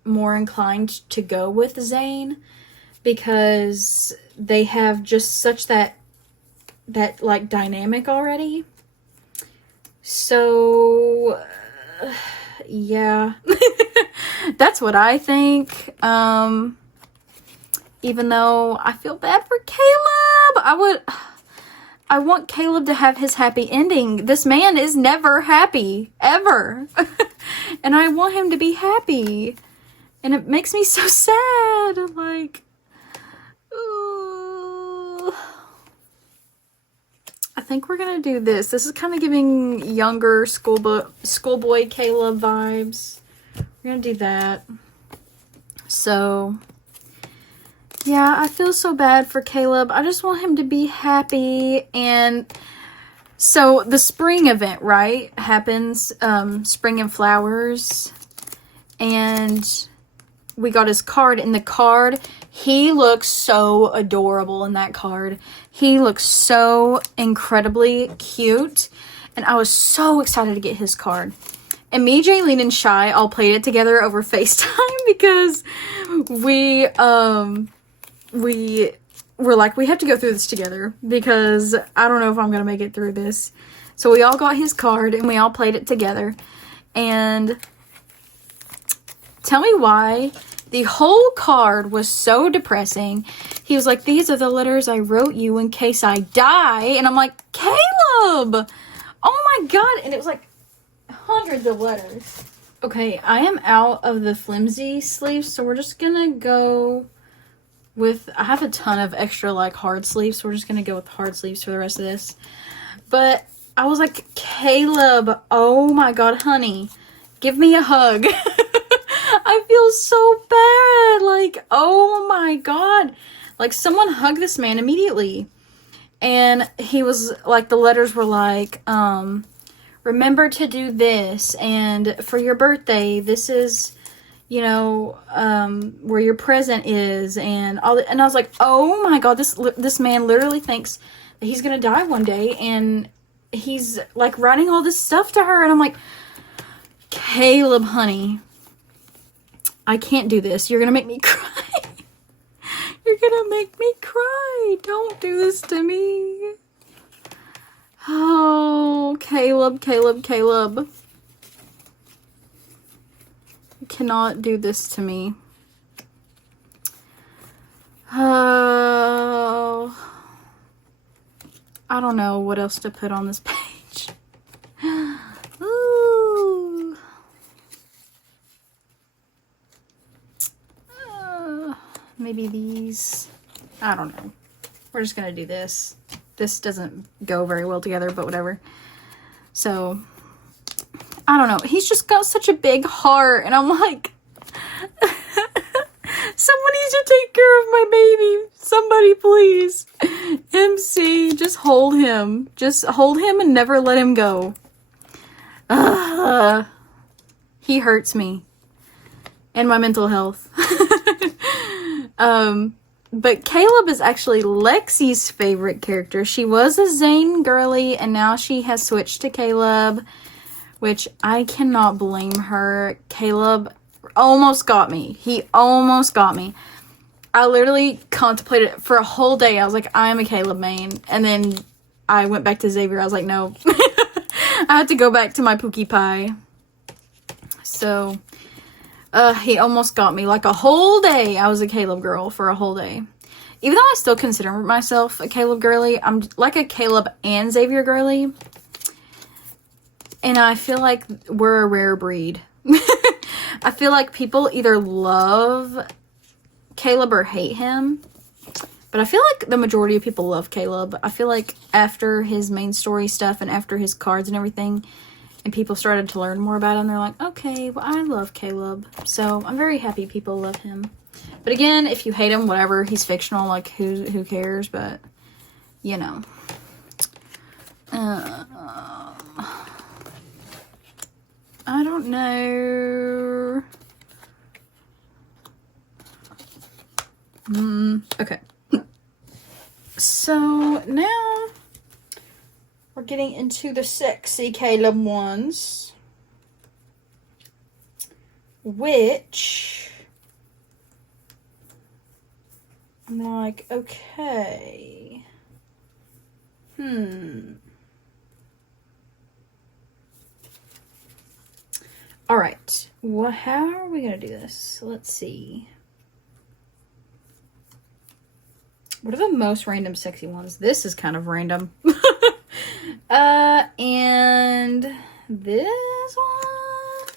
more inclined to go with Zane, because they have just such that like dynamic already. So yeah. That's what I think. Even though I feel bad for Caleb, I want Caleb to have his happy ending. This man is never happy, ever. And I want him to be happy. And it makes me so sad. Like, ooh. I think we're gonna do this. This is kind of giving younger schoolboy Caleb vibes. We're gonna do that. So, yeah, I feel so bad for Caleb. I just want him to be happy. And so the spring event, right, happens, spring and flowers. And we got his card. In the card, he looks so adorable in that card. He looks so incredibly cute. And I was so excited to get his card. And me, Jaylene, and Shy all played it together over FaceTime, because we were like, we have to go through this together, because I don't know if I'm going to make it through this. So we all got his card and we all played it together. And tell me why the whole card was so depressing. He was like, these are the letters I wrote you in case I die. And I'm like, Caleb! Oh my god. And it was like hundreds of letters. Okay, I am out of the flimsy sleeves, so we're just gonna go I have a ton of extra like hard sleeves, so we're just gonna go with hard sleeves for the rest of this. But I was like, Caleb, oh my god, honey, give me a hug. I feel so bad. Like, oh my god. Like, someone hug this man immediately. And he was like, the letters were like, remember to do this, and for your birthday, this is, you know, where your present is, and all and I was like, oh my god, this man literally thinks that he's gonna die one day, and he's like writing all this stuff to her, and I'm like, Caleb, honey, I can't do this. You're gonna make me cry. You're gonna make me cry. Don't do this to me. Oh, Caleb, Caleb, Caleb. You cannot do this to me. Oh, I don't know what else to put on this page. Ooh. Maybe these. I don't know. We're just gonna do this. This doesn't go very well together, but whatever. So, I don't know. He's just got such a big heart, and I'm like, someone needs to take care of my baby. Somebody, please. MC, just hold him. Just hold him and never let him go. He hurts me. And my mental health. But Caleb is actually Lexi's favorite character. She was a Zane girly, and now she has switched to Caleb, which I cannot blame her. Caleb almost got me. He almost got me. I literally contemplated it for a whole day. I was like, I'm a Caleb main. And then I went back to Xavier. I was like, no. I had to go back to my Pookie Pie. So... he almost got me. Like a whole day, I was a Caleb girl for a whole day. Even though I still consider myself a Caleb girly, I'm like a Caleb and Xavier girly. And I feel like we're a rare breed. I feel like people either love Caleb or hate him. But I feel like the majority of people love Caleb. I feel like after his main story stuff and after his cards and everything, and people started to learn more about him, they're like, okay, well, I love Caleb. So I'm very happy people love him. But again, if you hate him, whatever, he's fictional, like, who cares? But, you know. I don't know. Okay. So, now... we're getting into the sexy Caleb ones. Which... I'm like, okay. Alright. Well, how are we going to do this? Let's see. What are the most random sexy ones? This is kind of random. And this one,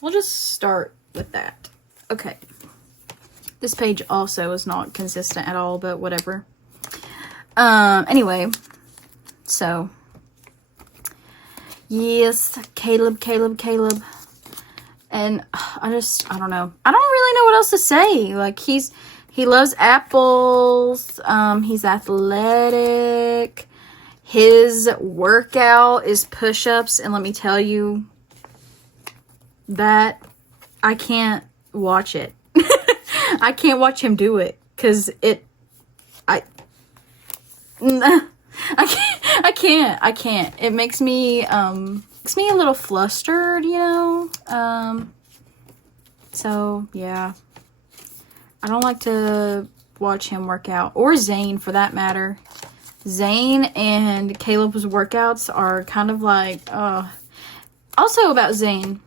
we'll just start with that. Okay. This page also is not consistent at all, but whatever. Anyway, so, yes, Caleb. And I don't know. I don't really know what else to say. Like, he loves apples. He's athletic. His workout is push-ups, and let me tell you that I can't watch it. I can't watch him do it, because I can't. It makes me a little flustered, you know? So, yeah. I don't like to watch him work out, or Zane, for that matter. Zane and Caleb's workouts are kind of like, also about Zane.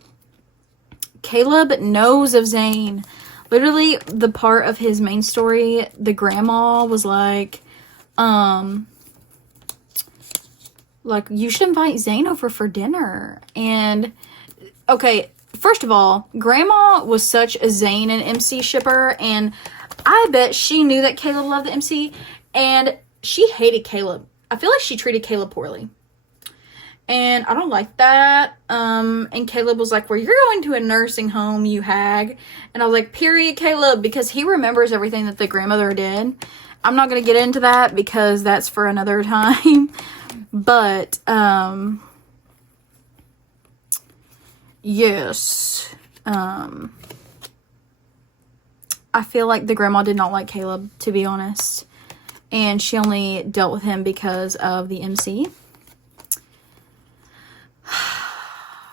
Caleb knows of Zane. Literally, the part of his main story, the grandma was like, you should invite Zane over for dinner. And, okay, first of all, grandma was such a Zane and MC shipper, and I bet she knew that Caleb loved the MC, and she hated Caleb. I feel like she treated Caleb poorly. And I don't like that. And Caleb was like, well, you're going to a nursing home, you hag. And I was like, period, Caleb, because he remembers everything that the grandmother did. I'm not going to get into that because that's for another time. But, yes. I feel like the grandma did not like Caleb, to be honest. And she only dealt with him because of the MC.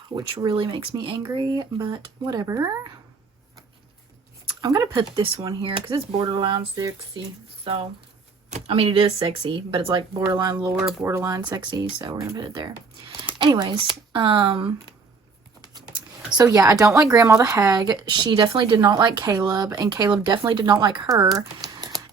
Which really makes me angry, but whatever. I'm gonna put this one here because it's borderline sexy. So, I mean, it is sexy, but it's like borderline lore, borderline sexy. So we're gonna put it there. Anyways, so yeah, I don't like Grandma the Hag. She definitely did not like Caleb, and Caleb definitely did not like her.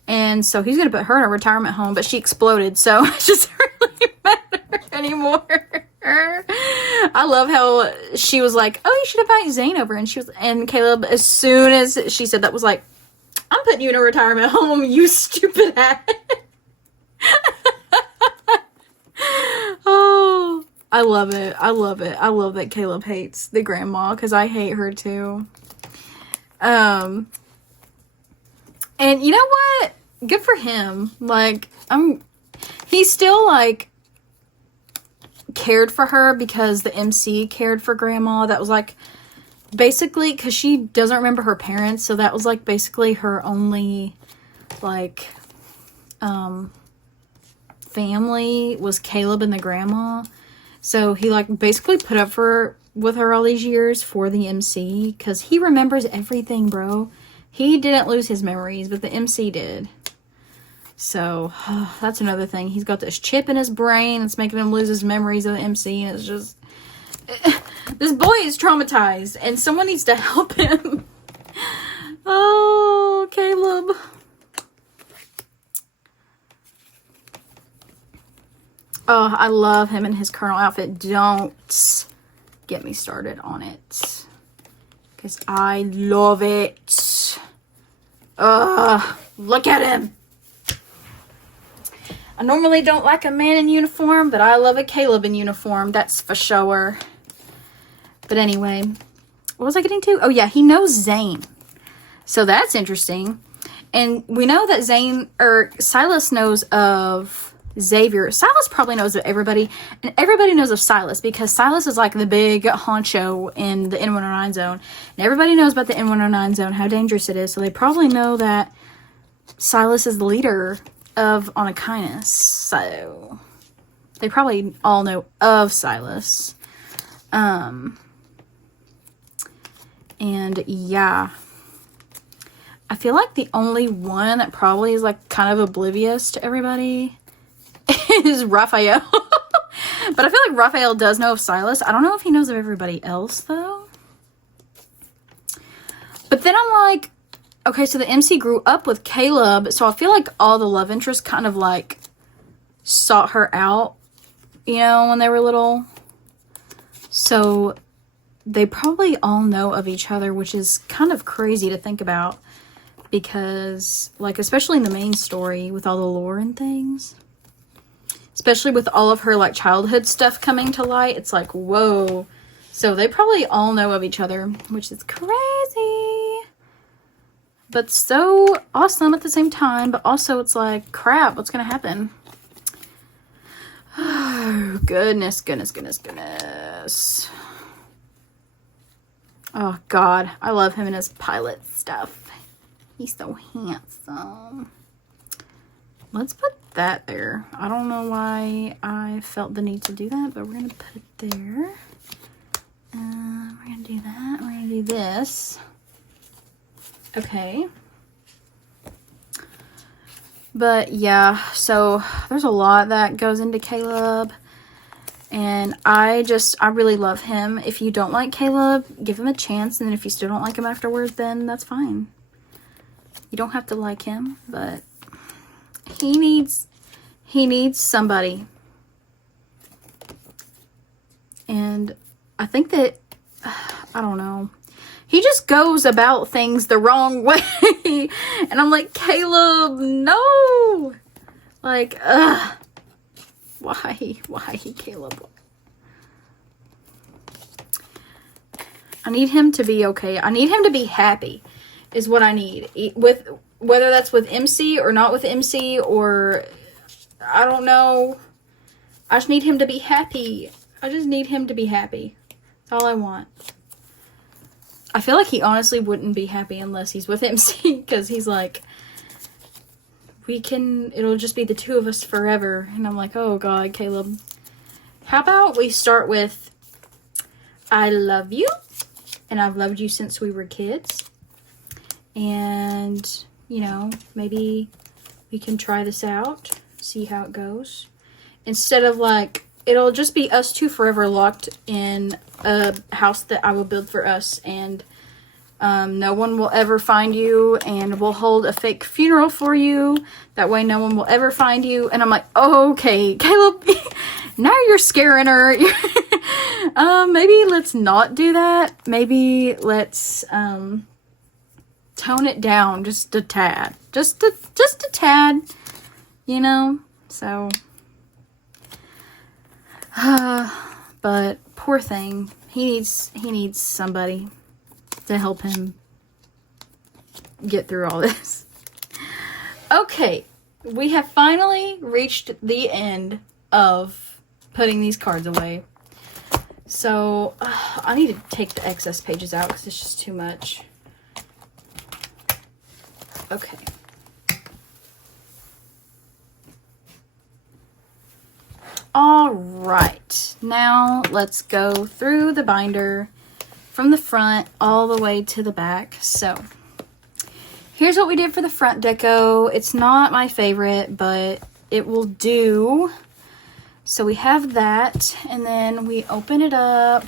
And so he's gonna put her in a retirement home, but she exploded, so it doesn't really matter anymore. I love how she was like, oh, you should invite Zane over. And Caleb, as soon as she said that, was like, I'm putting you in a retirement home, you stupid ass. Oh, I love it. I love it. I love that Caleb hates the grandma because I hate her too. And you know what? Good for him. Like, he's still like cared for her because the MC cared for grandma. That was like basically because she doesn't remember her parents, so that was like basically her only like family was Caleb and the grandma. So he like basically put up with her all these years for the MC because he remembers everything, bro. He didn't lose his memories, but the MC did. So, that's another thing. He's got this chip in his brain. It's making him lose his memories of the MC. And it's just... this boy is traumatized. And someone needs to help him. Oh, Caleb. Oh, I love him in his Colonel outfit. Don't get me started on it. Because I love it. Look at him. I normally don't like a man in uniform, but I love a Caleb in uniform. That's for sure. But anyway, what was I getting to? Oh yeah, he knows Zane. So that's interesting. And we know that Silas knows of Xavier. Silas probably knows of everybody. And everybody knows of Silas because Silas is like the big honcho in the N109 zone. And everybody knows about the N109 zone, how dangerous it is. So they probably know that Silas is the leader of Anakinus, so they probably all know of Silas. And yeah, I feel like the only one that probably is like kind of oblivious to everybody is Raphael. But I feel like Raphael does know of Silas. I don't know if he knows of everybody else though. But then I'm like, okay, so the MC grew up with Caleb, so I feel like all the love interests kind of, like, sought her out, you know, when they were little. So they probably all know of each other, which is kind of crazy to think about. Because, like, especially in the main story with all the lore and things. Especially with all of her, like, childhood stuff coming to light. It's like, whoa. So they probably all know of each other, which is crazy. But so awesome at the same time. But also it's like, crap, what's going to happen? Oh, goodness. Oh, God. I love him and his pilot stuff. He's so handsome. Let's put that there. I don't know why I felt the need to do that, but we're going to put it there. We're going to do that. We're going to do this. Okay. But yeah, so there's a lot that goes into Caleb. And I really love him. If you don't like Caleb, give him a chance. And then if you still don't like him afterwards, then that's fine. You don't have to like him, but he needs somebody. And I think that, I don't know. he just goes about things the wrong way. And I'm like, Caleb, no. Like, ugh. Why, Caleb? I need him to be okay. I need him to be happy is what I need. With whether that's with MC or not with MC, or I don't know. I just need him to be happy. I just need him to be happy. That's all I want. I feel like he honestly wouldn't be happy unless he's with MC, because he's like, it'll just be the two of us forever. And I'm like, oh God, Caleb. How about we start with, I love you, and I've loved you since we were kids. And, you know, maybe we can try this out, see how it goes. Instead of like, it'll just be us two forever locked in a house that I will build for us, and no one will ever find you, and we'll hold a fake funeral for you. That way no one will ever find you. And I'm like, oh, okay, Caleb, now you're scaring her. Maybe let's not do that. Maybe let's tone it down just a tad. Just a tad, you know? So, but poor thing. He needs somebody to help him get through all this. Okay, we have finally reached the end of putting these cards away. So, I need to take the excess pages out because it's just too much. Okay. All right, now let's go through the binder from the front all the way to the back. So here's what we did for the front deco. It's not my favorite, but it will do. So we have that, and then we open it up,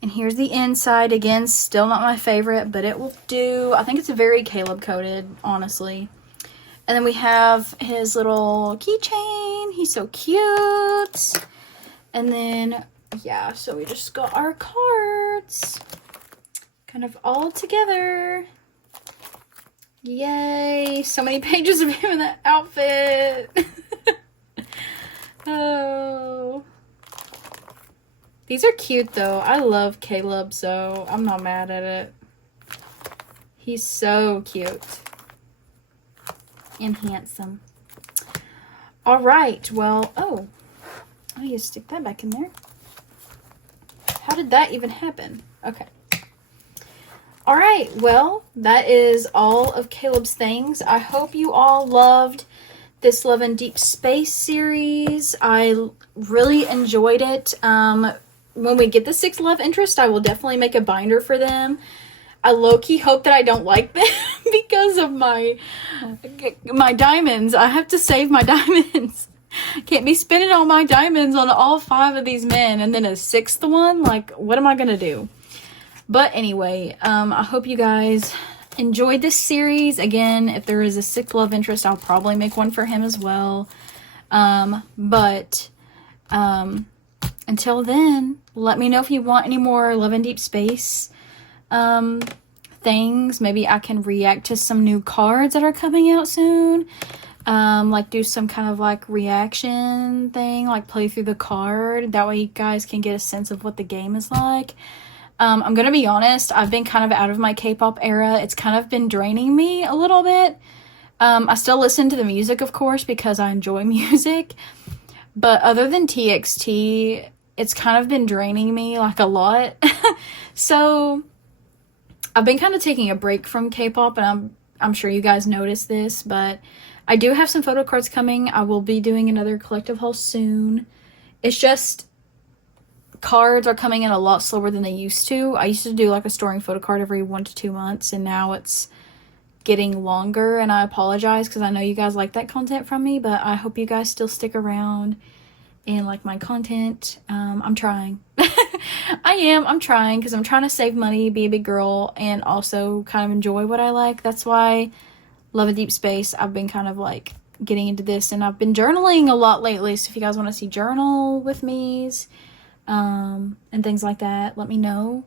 and here's the inside. Again, still not my favorite, but it will do. I think it's very Caleb coated, honestly. And then we have his little keychain. He's so cute. And then, yeah, so we just got our cards kind of all together. Yay. So many pages of him in that outfit. Oh. These are cute, though. I love Caleb, so I'm not mad at it. He's so cute and handsome. All right, well, oh, I need to stick that back in there. How did that even happen? Okay. All right, well, that is all of Caleb's things. I hope you all loved this Love in Deep Space series. I really enjoyed it. When we get the 6 love interest, I will definitely make a binder for them. I low-key hope that I don't like them because of my diamonds. I have to save my diamonds. Can't be spending all my diamonds on all 5 of these men and then a 6th one. Like, what am I gonna do? But anyway, I hope you guys enjoyed this series. Again, if there is a 6th love interest, I'll probably make one for him as well. Until then, let me know if you want any more Love in Deep Space things. Maybe I can react to some new cards that are coming out soon. Like do some kind of like reaction thing, like play through the card. That way you guys can get a sense of what the game is like. I'm gonna be honest, I've been kind of out of my K-pop era. It's kind of been draining me a little bit. I still listen to the music, of course, because I enjoy music. But other than TXT, it's kind of been draining me like a lot. So I've been kind of taking a break from K-pop, and I'm sure you guys noticed this, but I do have some photo cards coming. I will be doing another collective haul soon. It's just cards are coming in a lot slower than they used to. I used to do like a storing photo card every 1 to 2 months, and now it's getting longer, and I apologize because I know you guys like that content from me, but I hope you guys still stick around and like my content. I'm trying. I'm trying because I'm trying to save money, be a big girl, and also kind of enjoy what I like. That's why Love in Deep Space, I've been kind of like getting into this, and I've been journaling a lot lately. So if you guys want to see journal with me's and things like that, let me know.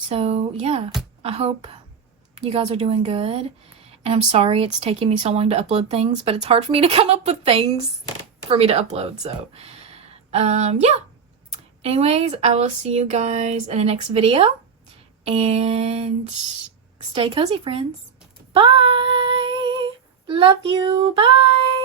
So yeah, I hope you guys are doing good. And I'm sorry it's taking me so long to upload things, but it's hard for me to come up with things for me to upload. So yeah. Anyways, I will see you guys in the next video. And stay cozy, friends. Bye. Love you. Bye.